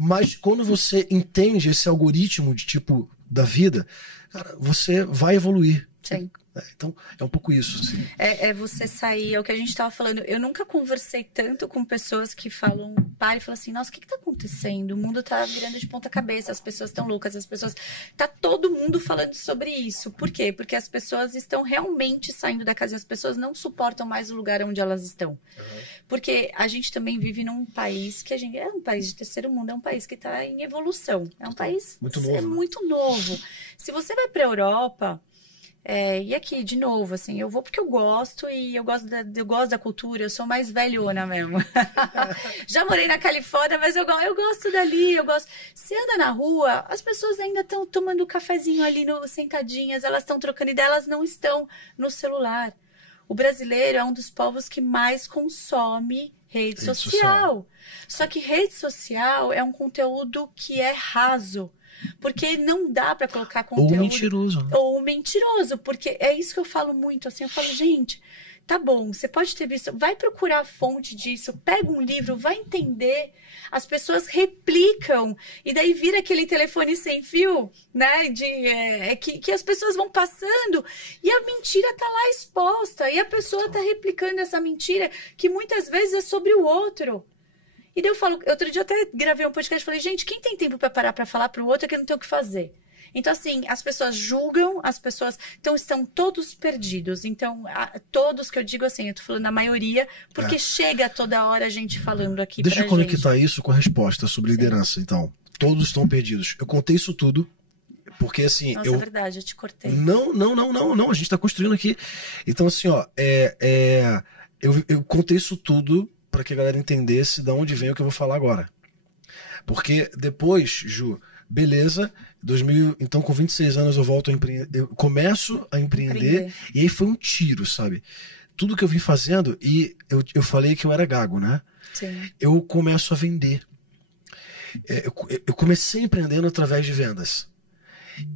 Mas quando você entende esse algoritmo de tipo da vida, cara, você vai evoluir. Sim. Então, é um pouco isso. Assim. É você sair, é o que a gente estava falando. Eu nunca conversei tanto com pessoas que falam, para e falam assim, nossa, o que está acontecendo? O mundo está virando de ponta cabeça, as pessoas estão loucas, tá todo mundo falando sobre isso. Por quê? Porque as pessoas estão realmente saindo da casa, as pessoas não suportam mais o lugar onde elas estão. Porque a gente também vive num país que é um país de terceiro mundo, é um país que está em evolução. É um país muito novo, muito novo. Se você vai para a Europa... e aqui, de novo, assim, eu vou porque eu gosto e eu gosto da cultura, eu sou mais velhona mesmo. Já morei na Califórnia, mas eu gosto dali, eu gosto. Se anda na rua, as pessoas ainda estão tomando cafezinho ali sentadinhas, elas estão trocando ideia, elas não estão no celular. O brasileiro é um dos povos que mais consome rede social. Só que rede social é um conteúdo que é raso. Porque não dá para colocar conteúdo... Ou mentiroso. Né? Ou mentiroso, porque é isso que eu falo muito, assim, eu falo, gente, tá bom, você pode ter visto, vai procurar a fonte disso, pega um livro, vai entender, as pessoas replicam, e daí vira aquele telefone sem fio, né, que as pessoas vão passando, e a mentira tá lá exposta, e a pessoa tá replicando essa mentira, que muitas vezes é sobre o outro. E daí eu falo, outro dia eu até gravei um podcast e falei, gente, quem tem tempo para parar para falar para o outro é que não tem o que fazer. Então, assim, as pessoas julgam, as pessoas estão todos perdidos. Então, todos que eu digo assim, eu tô falando a maioria, porque chega toda hora a gente falando aqui pra gente. Deixa eu conectar isso com a resposta sobre liderança, então. Todos estão perdidos. Eu contei isso tudo, porque assim... Nossa, é verdade, eu te cortei. Não, a gente tá construindo aqui. Então, assim, ó, eu contei isso tudo para que a galera entendesse de onde vem o que eu vou falar agora. Porque depois, Ju, beleza, então com 26 anos eu volto a empreender, eu começo a empreender, e aí foi um tiro, sabe? Tudo que eu vim fazendo, e eu falei que eu era gago, né? Sim. Eu começo a vender. Eu comecei empreendendo através de vendas.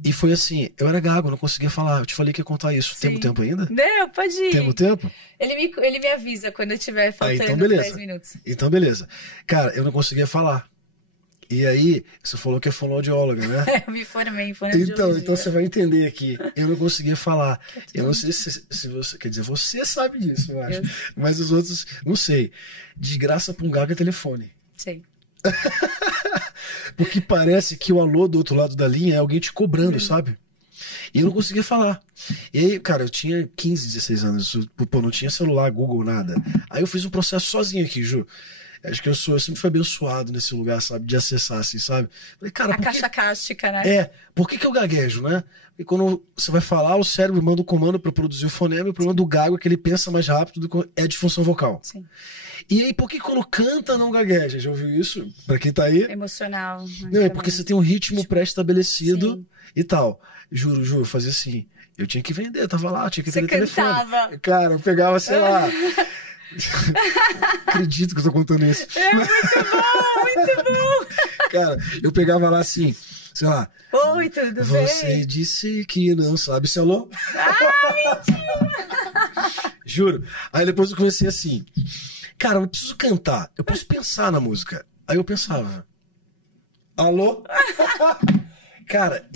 E foi assim, eu era gago, não conseguia falar. Eu te falei que ia contar isso. Temos tempo ainda? Não, pode ir. Temos tempo? Ele me avisa quando eu estiver faltando então 10 minutos. Então beleza. Cara, eu não conseguia falar. E aí, você falou que é fonoaudióloga, né? Eu me formei em fonoaudiologia. Então você vai entender aqui. Eu não conseguia falar. Eu não sei se você... Quer dizer, você sabe disso, eu acho. Mas os outros, não sei. Desgraça pra um gago é telefone. Sim. Porque parece que o alô do outro lado da linha é alguém te cobrando, sabe? E eu não conseguia falar. E aí, cara, eu tinha 15, 16 anos. Pô, não tinha celular, Google, nada. Aí eu fiz um processo sozinho aqui, Ju. Acho que eu sempre fui abençoado nesse lugar, sabe? De acessar, assim, sabe? Falei, cara, a caixa cáustica, né? Por que eu gaguejo, né? Porque quando você vai falar, o cérebro manda um comando para produzir o fonema, e o problema do gago é que ele pensa mais rápido, é a disfunção vocal. Sim. E aí, por que quando canta não gagueja? Já ouviu isso? Pra quem tá aí? Emocional. Não, é porque você tem um ritmo pré-estabelecido e tal. Juro, eu fazia assim. Eu tinha que vender, tava lá, tinha que ter telefone. Cara, eu pegava, sei lá. Acredito que eu tô contando isso. É muito bom, muito bom. Cara, eu pegava lá assim, sei lá. Oi, tudo bem? Você disse que não sabe se alô? Mentira! Juro. Aí depois eu comecei assim. Cara, eu não preciso cantar, eu preciso pensar na música. Aí eu pensava. Alô? Cara,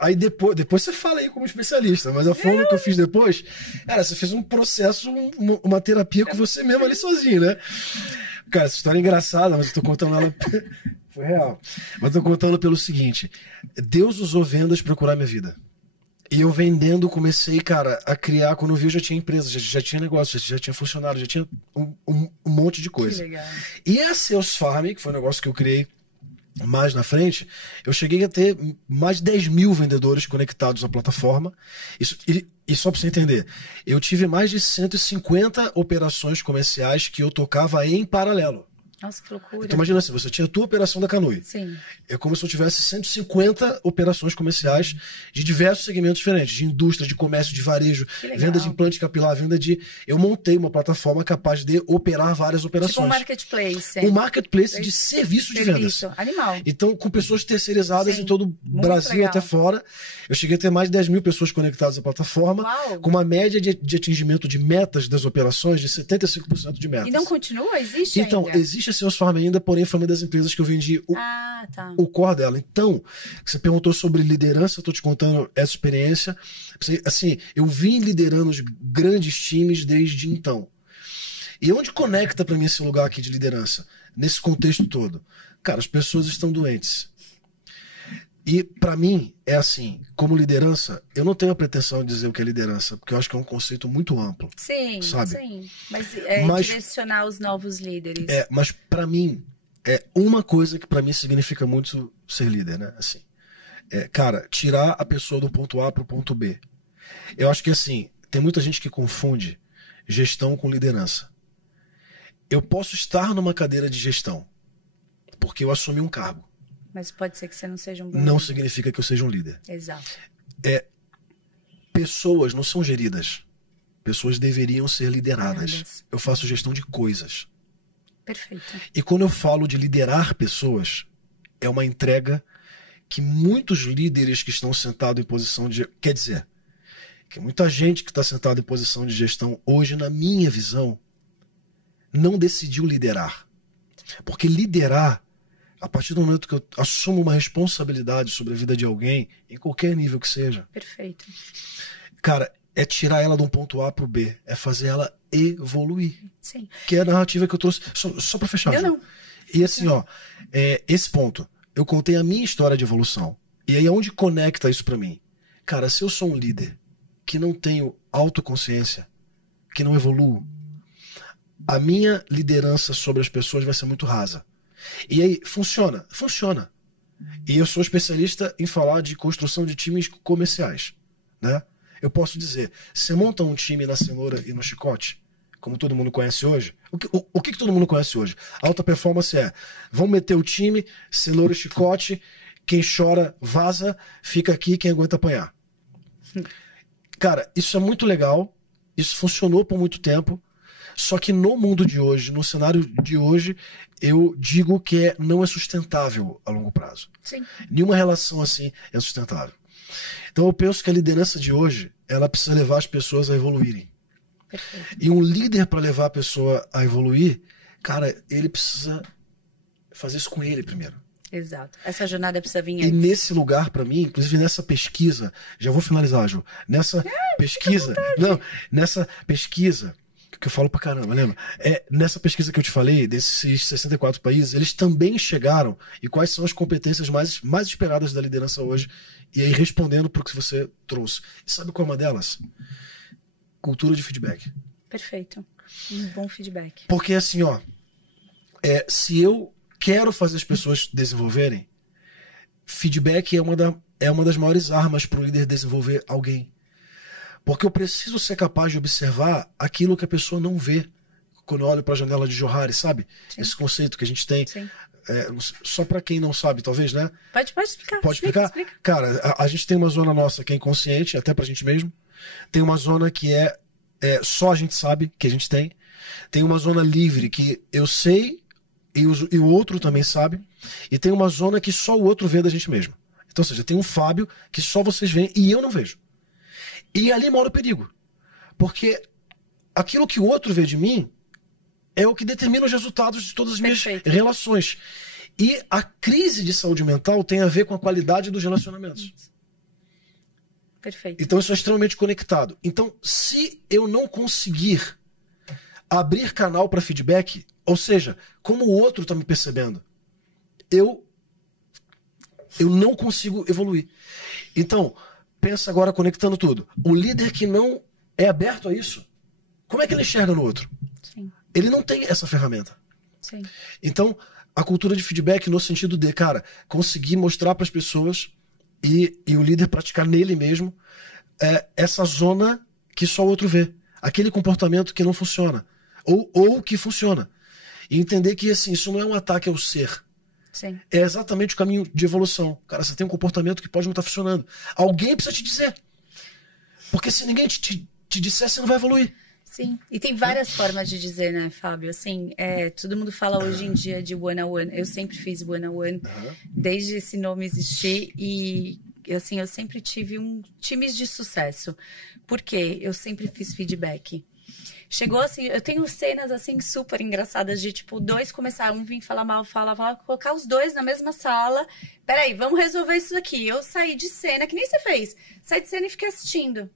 aí depois você fala aí como especialista, mas a forma que eu fiz depois, cara, você fez um processo, uma terapia com você mesmo ali sozinho, né? Cara, essa história é engraçada, mas eu tô contando ela... Foi real. Mas eu tô contando pelo seguinte, Deus usou vendas pra curar minha vida. E eu vendendo, comecei, cara, a criar, quando eu vi, eu já tinha empresa, já tinha negócio, já tinha funcionário, já tinha um monte de coisa. Que legal. E a Sales Farm, que foi um negócio que eu criei mais na frente, eu cheguei a ter mais de 10 mil vendedores conectados à plataforma. E só para você entender, eu tive mais de 150 operações comerciais que eu tocava em paralelo. Nossa, que loucura. Então imagina assim, você tinha a tua operação da Canui. Sim. É como se eu tivesse 150 operações comerciais de diversos segmentos diferentes, de indústria, de comércio, de varejo, venda de implante capilar, venda de... Eu montei uma plataforma capaz de operar várias operações. Tipo um marketplace. Um marketplace de serviço de vendas. Animal. Então, com pessoas terceirizadas Sim. em todo o Brasil legal. até fora. Eu cheguei a ter mais de 10 mil pessoas conectadas à plataforma. Uau. Com uma média de atingimento de metas das operações de 75% de metas. E não continua? Existe então, ainda? existe a Sales Farm ainda, porém foi uma das empresas que eu vendi o core dela. Então, você perguntou sobre liderança, eu tô te contando essa experiência. Assim, eu vim liderando os grandes times desde então. E onde conecta para mim esse lugar aqui de liderança? Nesse contexto todo. Cara, as pessoas estão doentes. E para mim, é assim, como liderança, eu não tenho a pretensão de dizer o que é liderança, porque eu acho que é um conceito muito amplo. Sim, sabe? sim. Mas direcionar os novos líderes. Mas para mim, é uma coisa que para mim significa muito ser líder, né? Assim, cara, tirar a pessoa do ponto A para o ponto B. Eu acho que assim, tem muita gente que confunde gestão com liderança. Eu posso estar numa cadeira de gestão, porque eu assumi um cargo. Mas pode ser que você não seja um bom Não líder. significa que eu seja um líder. Exato. Pessoas não são geridas. Pessoas deveriam ser lideradas. Eu faço gestão de coisas. Perfeito. E quando eu falo de liderar pessoas, é uma entrega que muitos líderes que estão sentados em posição de... Quer dizer, que muita gente que está sentada em posição de gestão hoje, na minha visão, não decidiu liderar. Porque liderar, a partir do momento que eu assumo uma responsabilidade sobre a vida de alguém, em qualquer nível que seja. Perfeito. Cara, é tirar ela de um ponto A para o B. É fazer ela evoluir. Sim. Que é a narrativa que eu trouxe. Só para fechar. Não. E assim, ó, esse ponto. Eu contei a minha história de evolução. E aí, onde conecta isso para mim? Cara, se eu sou um líder que não tenho autoconsciência, que não evoluo, a minha liderança sobre as pessoas vai ser muito rasa. E aí, funciona? Funciona. E eu sou especialista em falar de construção de times comerciais, né? Eu posso dizer, você monta um time na cenoura e no chicote, como todo mundo conhece hoje. O que todo mundo conhece hoje? Alta performance vamos meter o time, cenoura e chicote, quem chora vaza, fica aqui, quem aguenta apanhar. Cara, isso é muito legal, isso funcionou por muito tempo, só que no mundo de hoje, no cenário de hoje, eu digo que não é sustentável a longo prazo. Sim. Nenhuma relação assim é sustentável. Então eu penso que a liderança de hoje, ela precisa levar as pessoas a evoluírem. Perfeito. E um líder para levar a pessoa a evoluir, cara, ele precisa fazer isso com ele primeiro. Exato. Essa jornada precisa vir E antes. nesse lugar, para mim, inclusive nessa pesquisa, já vou finalizar, Ju. Nessa pesquisa, que eu falo pra caramba, lembra? Nessa pesquisa que eu te falei, desses 64 países, eles também chegaram e quais são as competências mais esperadas da liderança hoje, e aí respondendo pro que você trouxe. E sabe qual é uma delas? Cultura de feedback. Perfeito. Um bom feedback. Porque assim, ó, se eu quero fazer as pessoas desenvolverem, feedback é uma das maiores armas para o líder desenvolver alguém. Porque eu preciso ser capaz de observar aquilo que a pessoa não vê quando eu olho para a janela de Johari, sabe? Sim. Esse conceito que a gente tem. Sim. Só para quem não sabe, talvez, né? Pode explicar. Pode explicar? Explica. Cara, a gente tem uma zona nossa que é inconsciente, até pra gente mesmo. Tem uma zona que só a gente sabe que a gente tem. Tem uma zona livre que eu sei e o outro também sabe. E tem uma zona que só o outro vê da gente mesmo. Então, ou seja, tem um Fábio que só vocês veem e eu não vejo. E ali mora o perigo. Porque aquilo que o outro vê de mim é o que determina os resultados de todas as minhas relações. E a crise de saúde mental tem a ver com a qualidade dos relacionamentos. Perfeito. Então isso é extremamente conectado. Então, se eu não conseguir abrir canal para feedback, ou seja, como o outro está me percebendo, eu não consigo evoluir. Então, pensa agora conectando tudo. O líder que não é aberto a isso, como é que ele enxerga no outro? Sim. Ele não tem essa ferramenta. Sim. Então, a cultura de feedback no sentido de, cara, conseguir mostrar para as pessoas e o líder praticar nele mesmo essa zona que só o outro vê. Aquele comportamento que não funciona. Ou que funciona. E entender que, assim, isso não é um ataque ao ser. Sim. É exatamente o caminho de evolução. Cara, você tem um comportamento que pode não estar funcionando. Alguém precisa te dizer. Porque se ninguém te disser, você não vai evoluir. Sim, e tem várias formas de dizer, né, Fábio? Assim, todo mundo fala hoje em dia de one-on-one. Eu sempre fiz one-on-one, desde esse nome existir. E, assim, eu sempre tive times de sucesso. Por quê? Eu sempre fiz feedback. Chegou assim, eu tenho cenas assim super engraçadas de tipo, dois começaram, um vir falar mal, colocar os dois na mesma sala. Peraí, vamos resolver isso aqui. Eu saí de cena, que nem você fez. Saí de cena e fiquei assistindo.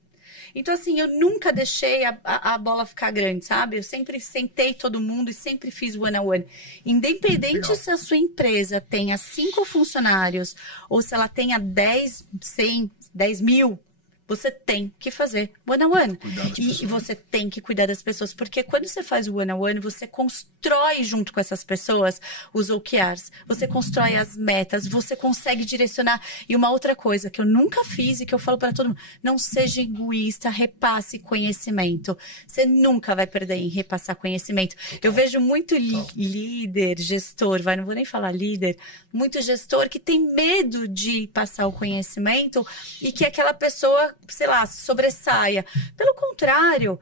Então, assim, eu nunca deixei a bola ficar grande, sabe? Eu sempre sentei todo mundo e sempre fiz one-on-one. Independente se a sua empresa tenha 5 funcionários ou se ela tenha 10, 100, 10 mil, você tem que fazer one-on-one. E você tem que cuidar das pessoas. Porque quando você faz o one-on-one, você constrói junto com essas pessoas os OKRs. Você constrói as metas. Você consegue direcionar. E uma outra coisa que eu nunca fiz e que eu falo para todo mundo. Não seja egoísta, repasse conhecimento. Você nunca vai perder em repassar conhecimento. Eu vejo muito líder, gestor, não vou nem falar líder, muito gestor que tem medo de passar o conhecimento e que aquela pessoa, sei lá, sobressaia. Pelo contrário,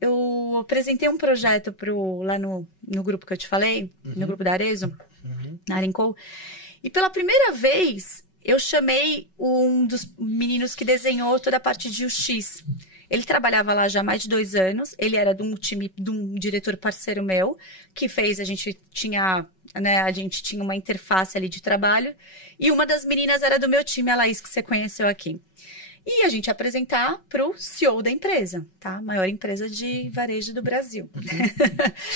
eu apresentei um projeto lá no grupo que eu te falei, no grupo da Arezzo, na Arenco, e pela primeira vez eu chamei um dos meninos que desenhou toda a parte de UX. Ele trabalhava lá já há mais de 2 anos, ele era de um time, de um diretor parceiro meu, que fez, a gente tinha uma interface ali de trabalho, e uma das meninas era do meu time, a Laís, que você conheceu aqui. E a gente ia apresentar para o CEO da empresa, tá? Maior empresa de varejo do Brasil.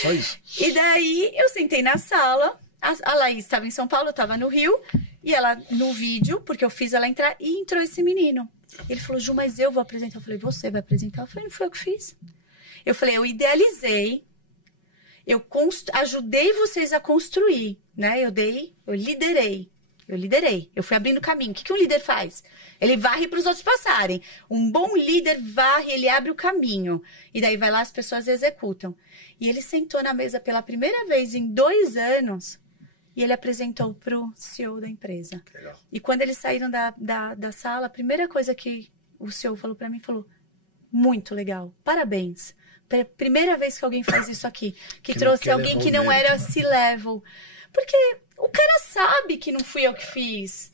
Só isso. E daí eu sentei na sala, a Laís estava em São Paulo, eu estava no Rio, e ela no vídeo, porque eu fiz ela entrar, e entrou esse menino. Ele falou, Ju, mas eu vou apresentar. Eu falei, você vai apresentar? Eu falei, não foi eu que fiz. Eu falei, eu idealizei, eu ajudei vocês a construir, né? Eu liderei. Eu fui abrindo caminho. O que um líder faz? Ele varre para os outros passarem. Um bom líder varre, ele abre o caminho. E daí vai lá, as pessoas executam. E ele sentou na mesa pela primeira vez em 2 anos e ele apresentou para o CEO da empresa. Legal. E quando eles saíram da sala, a primeira coisa que o CEO falou para mim, falou, muito legal, parabéns. Primeira vez que alguém faz isso aqui. Que trouxe alguém que não era C-level. Porque o cara sabe que não fui eu que fiz.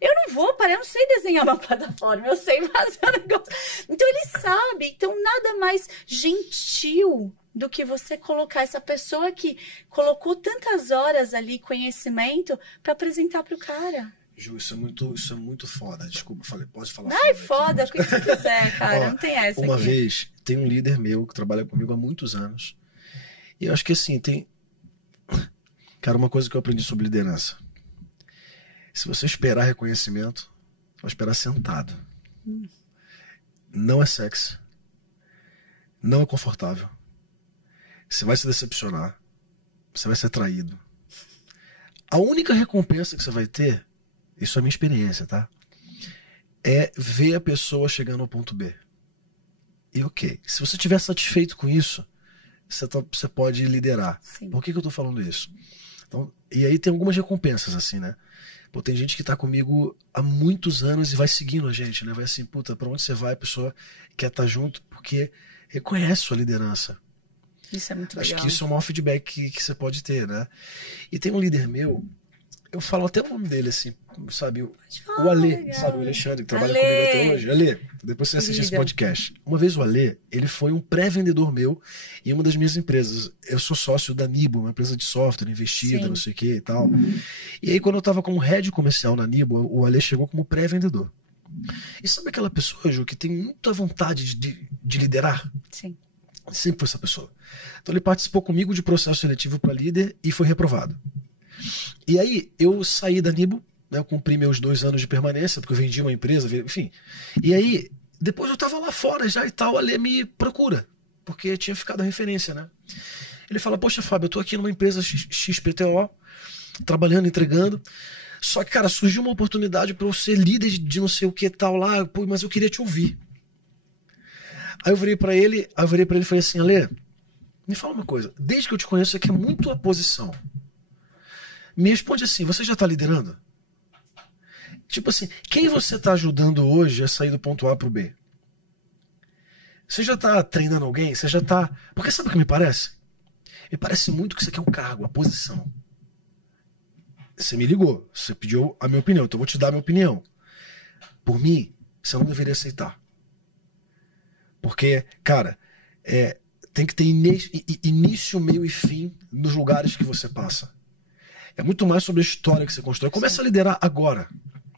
Eu não vou parar, eu não sei desenhar uma plataforma, eu sei fazer um negócio. Então ele sabe. Então nada mais gentil do que você colocar essa pessoa que colocou tantas horas ali, conhecimento, para apresentar pro cara. Ju, isso é muito foda. Desculpa, pode falar. Ai, foda, o que você quiser, cara. Não tem essa Uma aqui. vez, tem um líder meu que trabalha comigo há muitos anos. E eu acho que assim, Cara, uma coisa que eu aprendi sobre liderança. Se você esperar reconhecimento, vai esperar sentado. Não é sexy. Não é confortável. Você vai se decepcionar. Você vai ser traído. A única recompensa que você vai ter, isso é a minha experiência, tá? É ver a pessoa chegando ao ponto B. E ok, se você estiver satisfeito com isso, você pode liderar. Sim. Por que eu tô falando isso? Então, e aí tem algumas recompensas, assim, né? Pô, tem gente que tá comigo há muitos anos e vai seguindo a gente, né? Vai assim, puta, pra onde você vai, a pessoa quer estar junto porque reconhece sua liderança. Isso é muito legal. Acho que isso é o maior feedback que você pode ter, né? E tem um líder meu, eu falo até o nome dele, assim, sabe? O Alê, legal. sabe? O Alexandre, que trabalha Alê. comigo até hoje. Alê, depois você assiste esse Querida. podcast. Uma vez o Alê, ele foi um pré-vendedor meu em uma das minhas empresas. Eu sou sócio da Nibo, uma empresa de software, investida, Sim. não sei o que e tal. E aí, quando eu tava como head comercial na Nibo, o Alê chegou como pré-vendedor. E sabe aquela pessoa, Ju, que tem muita vontade de liderar? Sim. Sempre foi essa pessoa. Então ele participou comigo de processo seletivo para líder e foi reprovado. E aí eu saí da Nibo, né, eu cumpri meus 2 anos de permanência, porque eu vendi uma empresa, enfim. E aí, depois eu tava lá fora já e tal, a Alê me procura, porque tinha ficado a referência, né? Ele fala, poxa, Fábio, eu tô aqui numa empresa XPTO, trabalhando, entregando. Só que, cara, surgiu uma oportunidade para eu ser líder de não sei o que tal lá, pô, mas eu queria te ouvir. Aí eu virei pra ele e falei assim, Alê, me fala uma coisa, desde que eu te conheço, você quer muito a posição. Me responde assim, você já tá liderando? Tipo assim, quem você tá ajudando hoje a sair do ponto A pro B? Você já tá treinando alguém? Você já tá... Porque sabe o que me parece? Me parece muito que você quer um cargo, a posição. Você me ligou, você pediu a minha opinião, então eu vou te dar a minha opinião. Por mim, você não deveria aceitar. Porque, cara, tem que ter início, meio e fim nos lugares que você passa. É muito mais sobre a história que você constrói. Começa a liderar agora.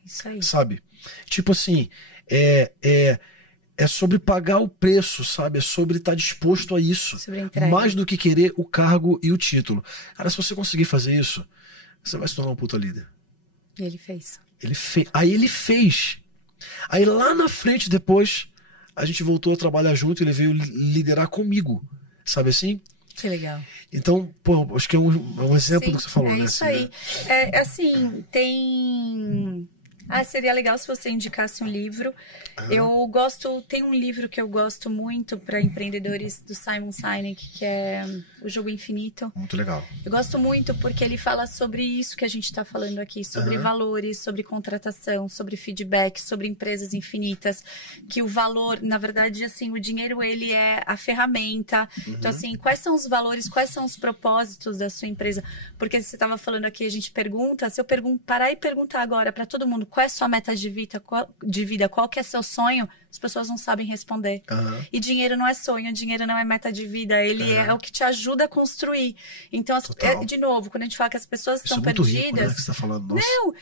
Isso aí. Sabe? Tipo assim, é sobre pagar o preço, sabe? É sobre estar disposto a isso. Sobre entrega. Mais do que querer o cargo e o título. Cara, se você conseguir fazer isso, você vai se tornar um puta líder. E ele fez. Aí ele fez. Aí lá na frente, depois, a gente voltou a trabalhar junto e ele veio liderar comigo. Sabe assim? Que legal. Então, pô, acho que é um exemplo do que você falou, né? Isso aí. Né? Assim, tem... seria legal se você indicasse um livro. Tem um livro que eu gosto muito para empreendedores do Simon Sinek, que é O Jogo Infinito. Muito legal. Eu gosto muito porque ele fala sobre isso que a gente está falando aqui, sobre valores, sobre contratação, sobre feedback, sobre empresas infinitas, que o valor, na verdade, assim, o dinheiro, ele é a ferramenta. Então, assim, quais são os valores, quais são os propósitos da sua empresa? Porque você estava falando aqui, a gente pergunta, se eu parar e perguntar agora para todo mundo, qual é a sua meta de vida, qual que é seu sonho, as pessoas não sabem responder. E dinheiro não é sonho, dinheiro não é meta de vida, ele é o que te ajuda a construir. Então, de novo, quando a gente fala que as pessoas estão perdidas... Isso é muito rico, né, que você tá falando. Nossa. Não,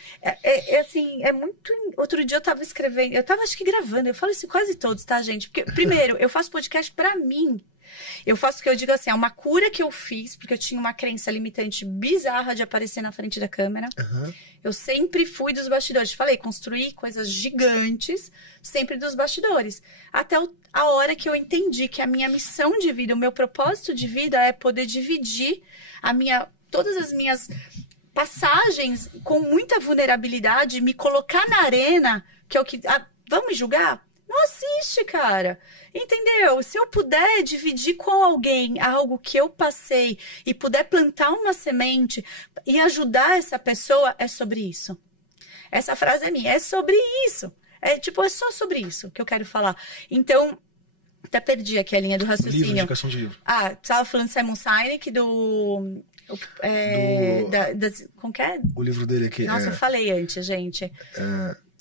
assim, é muito... Outro dia eu tava escrevendo, eu tava acho que gravando, eu falo isso quase todos, tá, gente? Porque, primeiro, eu faço podcast pra mim. Eu faço o que eu digo assim, é uma cura que eu fiz, porque eu tinha uma crença limitante bizarra de aparecer na frente da câmera. Eu sempre fui dos bastidores. Falei, construí coisas gigantes, sempre dos bastidores. Até a hora que eu entendi que a minha missão de vida, o meu propósito de vida é poder dividir todas as minhas passagens com muita vulnerabilidade, me colocar na arena, que é o que... vamos me julgar? Não assiste, cara. Entendeu? Se eu puder dividir com alguém algo que eu passei e puder plantar uma semente e ajudar essa pessoa, é sobre isso. Essa frase é minha. É sobre isso. É só sobre isso que eu quero falar. Então, até perdi aqui a linha do raciocínio. Livro, indicação de livro. Você estava falando Simon Sinek, como que é? O livro dele aqui Nossa, eu falei antes, gente.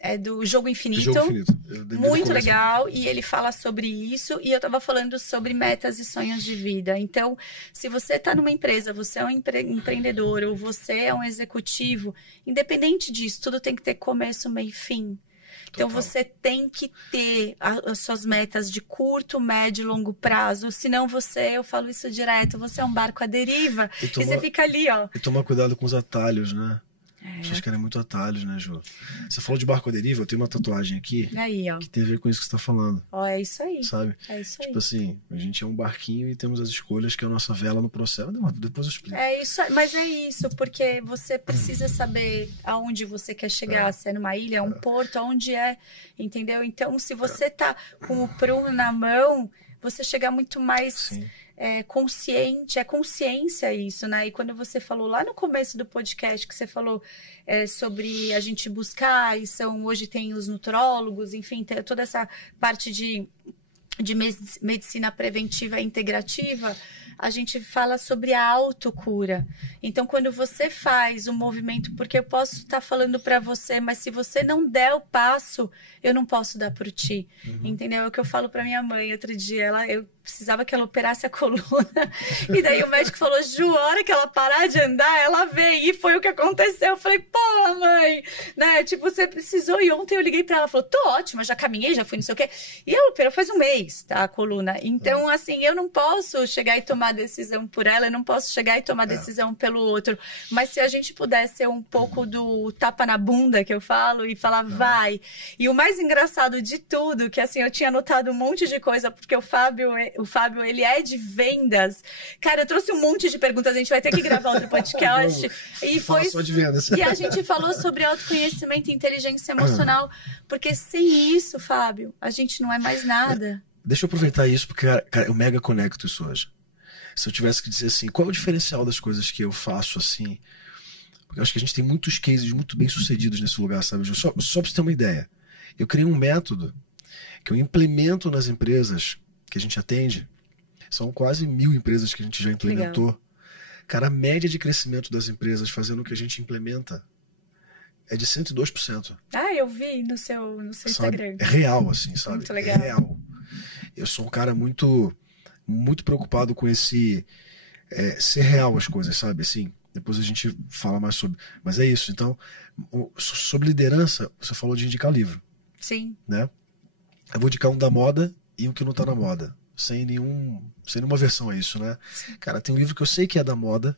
É do Jogo Infinito. Jogo Infinito. Muito legal, e ele fala sobre isso, e eu estava falando sobre metas e sonhos de vida. Então, se você está numa empresa, você é um empreendedor, ou você é um executivo, independente disso, tudo tem que ter começo, meio e fim. Então, você tem que ter as suas metas de curto, médio e longo prazo. Senão eu falo isso direto, você é um barco à deriva. E você fica ali, ó. E tomar cuidado com os atalhos, né? As pessoas querem muito atalhos, né, Ju? Você falou de barco à deriva, eu tenho uma tatuagem aqui aí, ó, que tem a ver com isso que você tá falando. Ó, é isso aí. Sabe? É isso aí. Tipo assim, a gente é um barquinho e temos as escolhas, que é a nossa vela no processo. Não, depois eu explico. É isso, mas é isso, porque você precisa saber aonde você quer chegar, se é numa ilha, um porto, aonde é, entendeu? Então, se você tá com o prumo na mão, você chega muito mais... consciente, é consciência isso, né? E quando você falou lá no começo do podcast, que você falou sobre a gente buscar, e hoje tem os nutrólogos, enfim, tem toda essa parte de medicina preventiva e integrativa, a gente fala sobre a autocura. Então, quando você faz o movimento, porque eu posso estar falando para você, mas se você não der o passo, eu não posso dar por ti. Entendeu? É o que eu falo para minha mãe outro dia. Eu precisava que ela operasse a coluna. E daí o médico falou, Ju, a hora que ela parar de andar, ela vem. E foi o que aconteceu. Eu falei, pô, mãe, né? Tipo, você precisou. E ontem eu liguei pra ela, falou, tô ótima, já caminhei, já fui não sei o quê. E ela operou faz um mês, tá? A coluna. Então, assim, eu não posso chegar e tomar decisão por ela, eu não posso chegar e tomar decisão pelo outro. Mas se a gente puder ser um pouco do tapa na bunda, que eu falo, e falar, vai. E o mais engraçado de tudo, que assim, eu tinha anotado um monte de coisa, porque o Fábio, ele é de vendas. Cara, eu trouxe um monte de perguntas, a gente vai ter que gravar outro podcast. Só de vendas. E a gente falou sobre autoconhecimento e inteligência emocional, porque sem isso, Fábio, a gente não é mais nada. Deixa eu aproveitar isso, porque, cara, eu mega conecto isso hoje. Se eu tivesse que dizer assim, qual é o diferencial das coisas que eu faço assim? Porque eu acho que a gente tem muitos cases muito bem sucedidos nesse lugar, sabe? Só pra você ter uma ideia. Eu criei um método que eu implemento nas empresas que a gente atende. São quase 1000 empresas que a gente já implementou. Legal. Cara, a média de crescimento das empresas fazendo o que a gente implementa é de 102%. Ah, eu vi no seu Instagram. É real, assim, sabe? Muito legal. É real. Eu sou um cara muito preocupado com esse ser real as coisas, sabe? Assim, depois a gente fala mais sobre. Mas é isso. Então, sobre liderança, você falou de indicar livro. Sim. Né? Eu vou indicar um da moda e um que não tá na moda. Sem nenhuma versão a isso, né? Sim. Cara, tem um livro que eu sei que é da moda,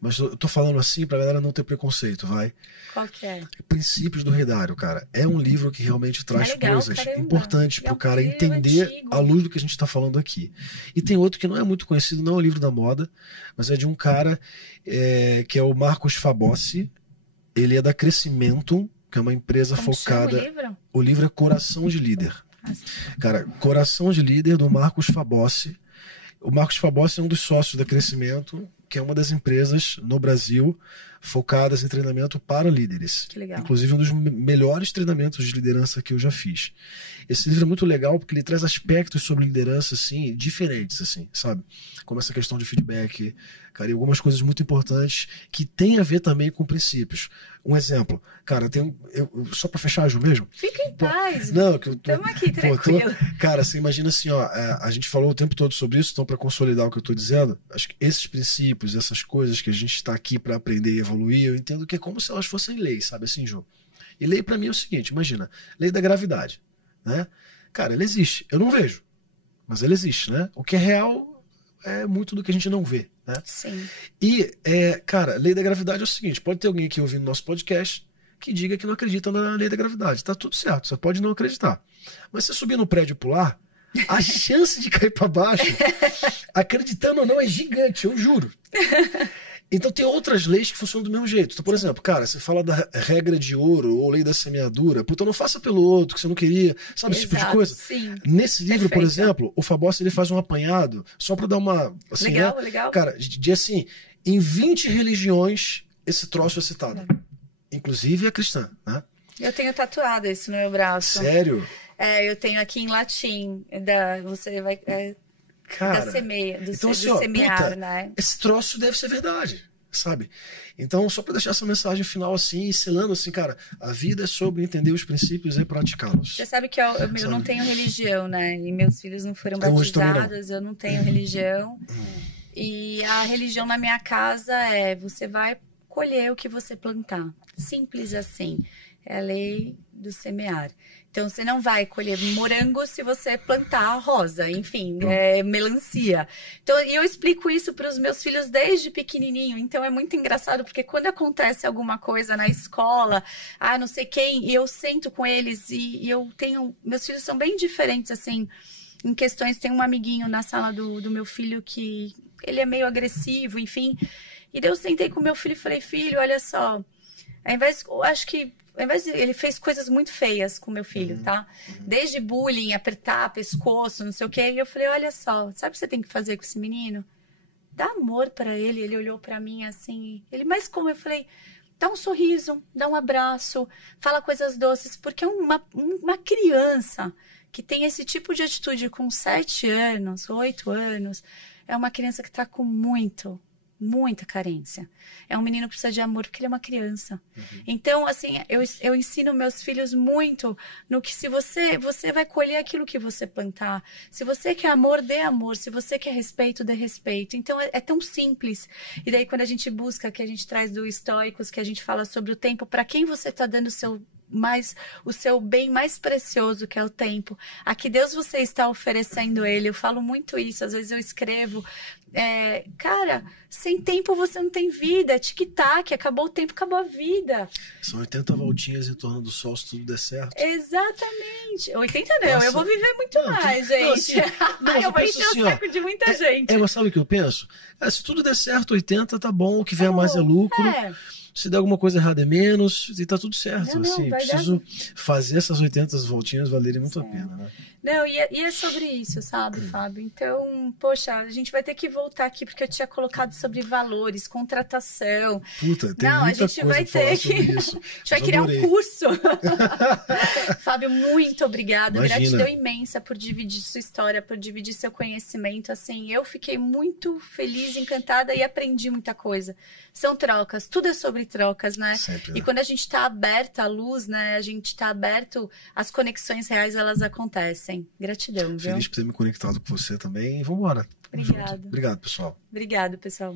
mas eu tô falando assim pra galera não ter preconceito, vai? Qual que é? Princípios do Rei Dário, cara. É um livro que realmente traz coisas importantes pro cara entender a luz do que a gente tá falando aqui. E tem outro que não é muito conhecido, não é um livro da moda, mas é de um cara que é o Marcos Fabossi. Ele é da Crescimento, que é uma empresa focada... Chama o livro? O livro é Coração de Líder. Cara, Coração de Líder, do Marcos Fabossi. O Marcos Fabossi é um dos sócios da Crescimento, que é uma das empresas no Brasil focadas em treinamento para líderes. Que legal. Inclusive um dos melhores treinamentos de liderança que eu já fiz. Esse livro é muito legal porque ele traz aspectos sobre liderança assim, diferentes, assim, sabe? Como essa questão de feedback, cara, e algumas coisas muito importantes que tem a ver também com princípios. Um exemplo, cara, só para fechar, Ju, mesmo? Fica em paz. Não, que eu estamos aqui, tranquilo. Cara, você imagina assim, ó, a gente falou o tempo todo sobre isso, então para consolidar o que eu estou dizendo, acho que esses princípios, essas coisas que a gente está aqui para aprender e evoluir, eu entendo que é como se elas fossem leis, sabe assim, Ju? E lei para mim é o seguinte, imagina, lei da gravidade, né? Cara, ela existe, eu não vejo, mas ela existe, né? O que é real é muito do que a gente não vê, né? Sim. E, cara, lei da gravidade é o seguinte, pode ter alguém aqui ouvindo nosso podcast que diga que não acredita na lei da gravidade, tá tudo certo, você pode não acreditar. Mas se você subir no prédio e pular, a chance de cair para baixo, acreditando ou não, é gigante, eu juro. Então tem outras leis que funcionam do mesmo jeito. Então, por exemplo, cara, você fala da regra de ouro ou lei da semeadura, puta, não faça pelo outro que você não queria, sabe? Esse tipo de coisa. Sim. Nesse livro, por exemplo, o Fabossi ele faz um apanhado só para dar uma... Assim, legal, né? legal. Cara, de assim, em 20 religiões esse troço é citado. Inclusive a cristã, né? Eu tenho tatuado isso no meu braço. Sério? Eu tenho aqui em latim. Você vai... Cara, da semeia, do então, assim, semear, puta, né? Esse troço deve ser verdade, sabe? Então, só para deixar essa mensagem final assim, selando assim, cara, a vida é sobre entender os princípios e praticá-los. Você sabe que eu não tenho religião, né? E meus filhos não foram batizados, eu não tenho religião. E a religião na minha casa é: você vai colher o que você plantar. Simples assim. É a lei do semear. Então, você não vai colher morango se você plantar rosa, enfim, melancia. Então, eu explico isso para os meus filhos desde pequenininho. Então, é muito engraçado, porque quando acontece alguma coisa na escola, não sei quem, e eu sento com eles e eu tenho... Meus filhos são bem diferentes, assim, em questões... Tem um amiguinho na sala do meu filho que ele é meio agressivo, enfim. E daí eu sentei com meu filho e falei: filho, olha só, ele fez coisas muito feias com meu filho, tá? Desde bullying, apertar pescoço, não sei o quê. E eu falei: olha só, sabe o que você tem que fazer com esse menino? Dá amor pra ele. Ele olhou pra mim assim. Mas como? Eu falei: dá um sorriso, dá um abraço, fala coisas doces. Porque uma criança que tem esse tipo de atitude com 7 anos, 8 anos, é uma criança que tá com muita carência. É um menino que precisa de amor porque ele é uma criança. Então, assim, eu ensino meus filhos muito no que se você vai colher aquilo que você plantar. Se você quer amor, dê amor. Se você quer respeito, dê respeito. Então, é tão simples. E daí, quando a gente busca, que a gente traz do Estoicos, que a gente fala sobre o tempo, para quem você está dando o seu bem mais precioso, que é o tempo. A que Deus você está oferecendo ele. Eu falo muito isso, às vezes eu escrevo: cara, sem tempo você não tem vida, tic-tac, acabou o tempo, acabou a vida. São 80 voltinhas em torno do sol, se tudo der certo. Exatamente. 80 não, eu vou viver muito mais, gente. Eu vou encher o saco de muita gente. Mas sabe o que eu penso? Se tudo der certo, 80 tá bom, o que vier mais é lucro. Se der alguma coisa errada é menos, e tá tudo certo. Assim, preciso fazer essas 80 voltinhas valerem muito a pena, né? Não, e é sobre isso, sabe, Fábio? Então, poxa, a gente vai ter que voltar aqui, porque eu tinha colocado sobre valores, contratação. Puta, tem muita coisa pra falar sobre isso. A gente vai criar um curso. Fábio, muito obrigada. Gratidão imensa por dividir sua história, por dividir seu conhecimento. Assim, eu fiquei muito feliz, encantada e aprendi muita coisa. São trocas, tudo é sobre trocas, né? Sempre, E quando a gente tá aberta à luz, né? A gente tá aberto, as conexões reais, elas acontecem. Gratidão, viu? Feliz por ter me conectado com você também. E vamos embora. Obrigada. Obrigado, pessoal. Obrigado, pessoal.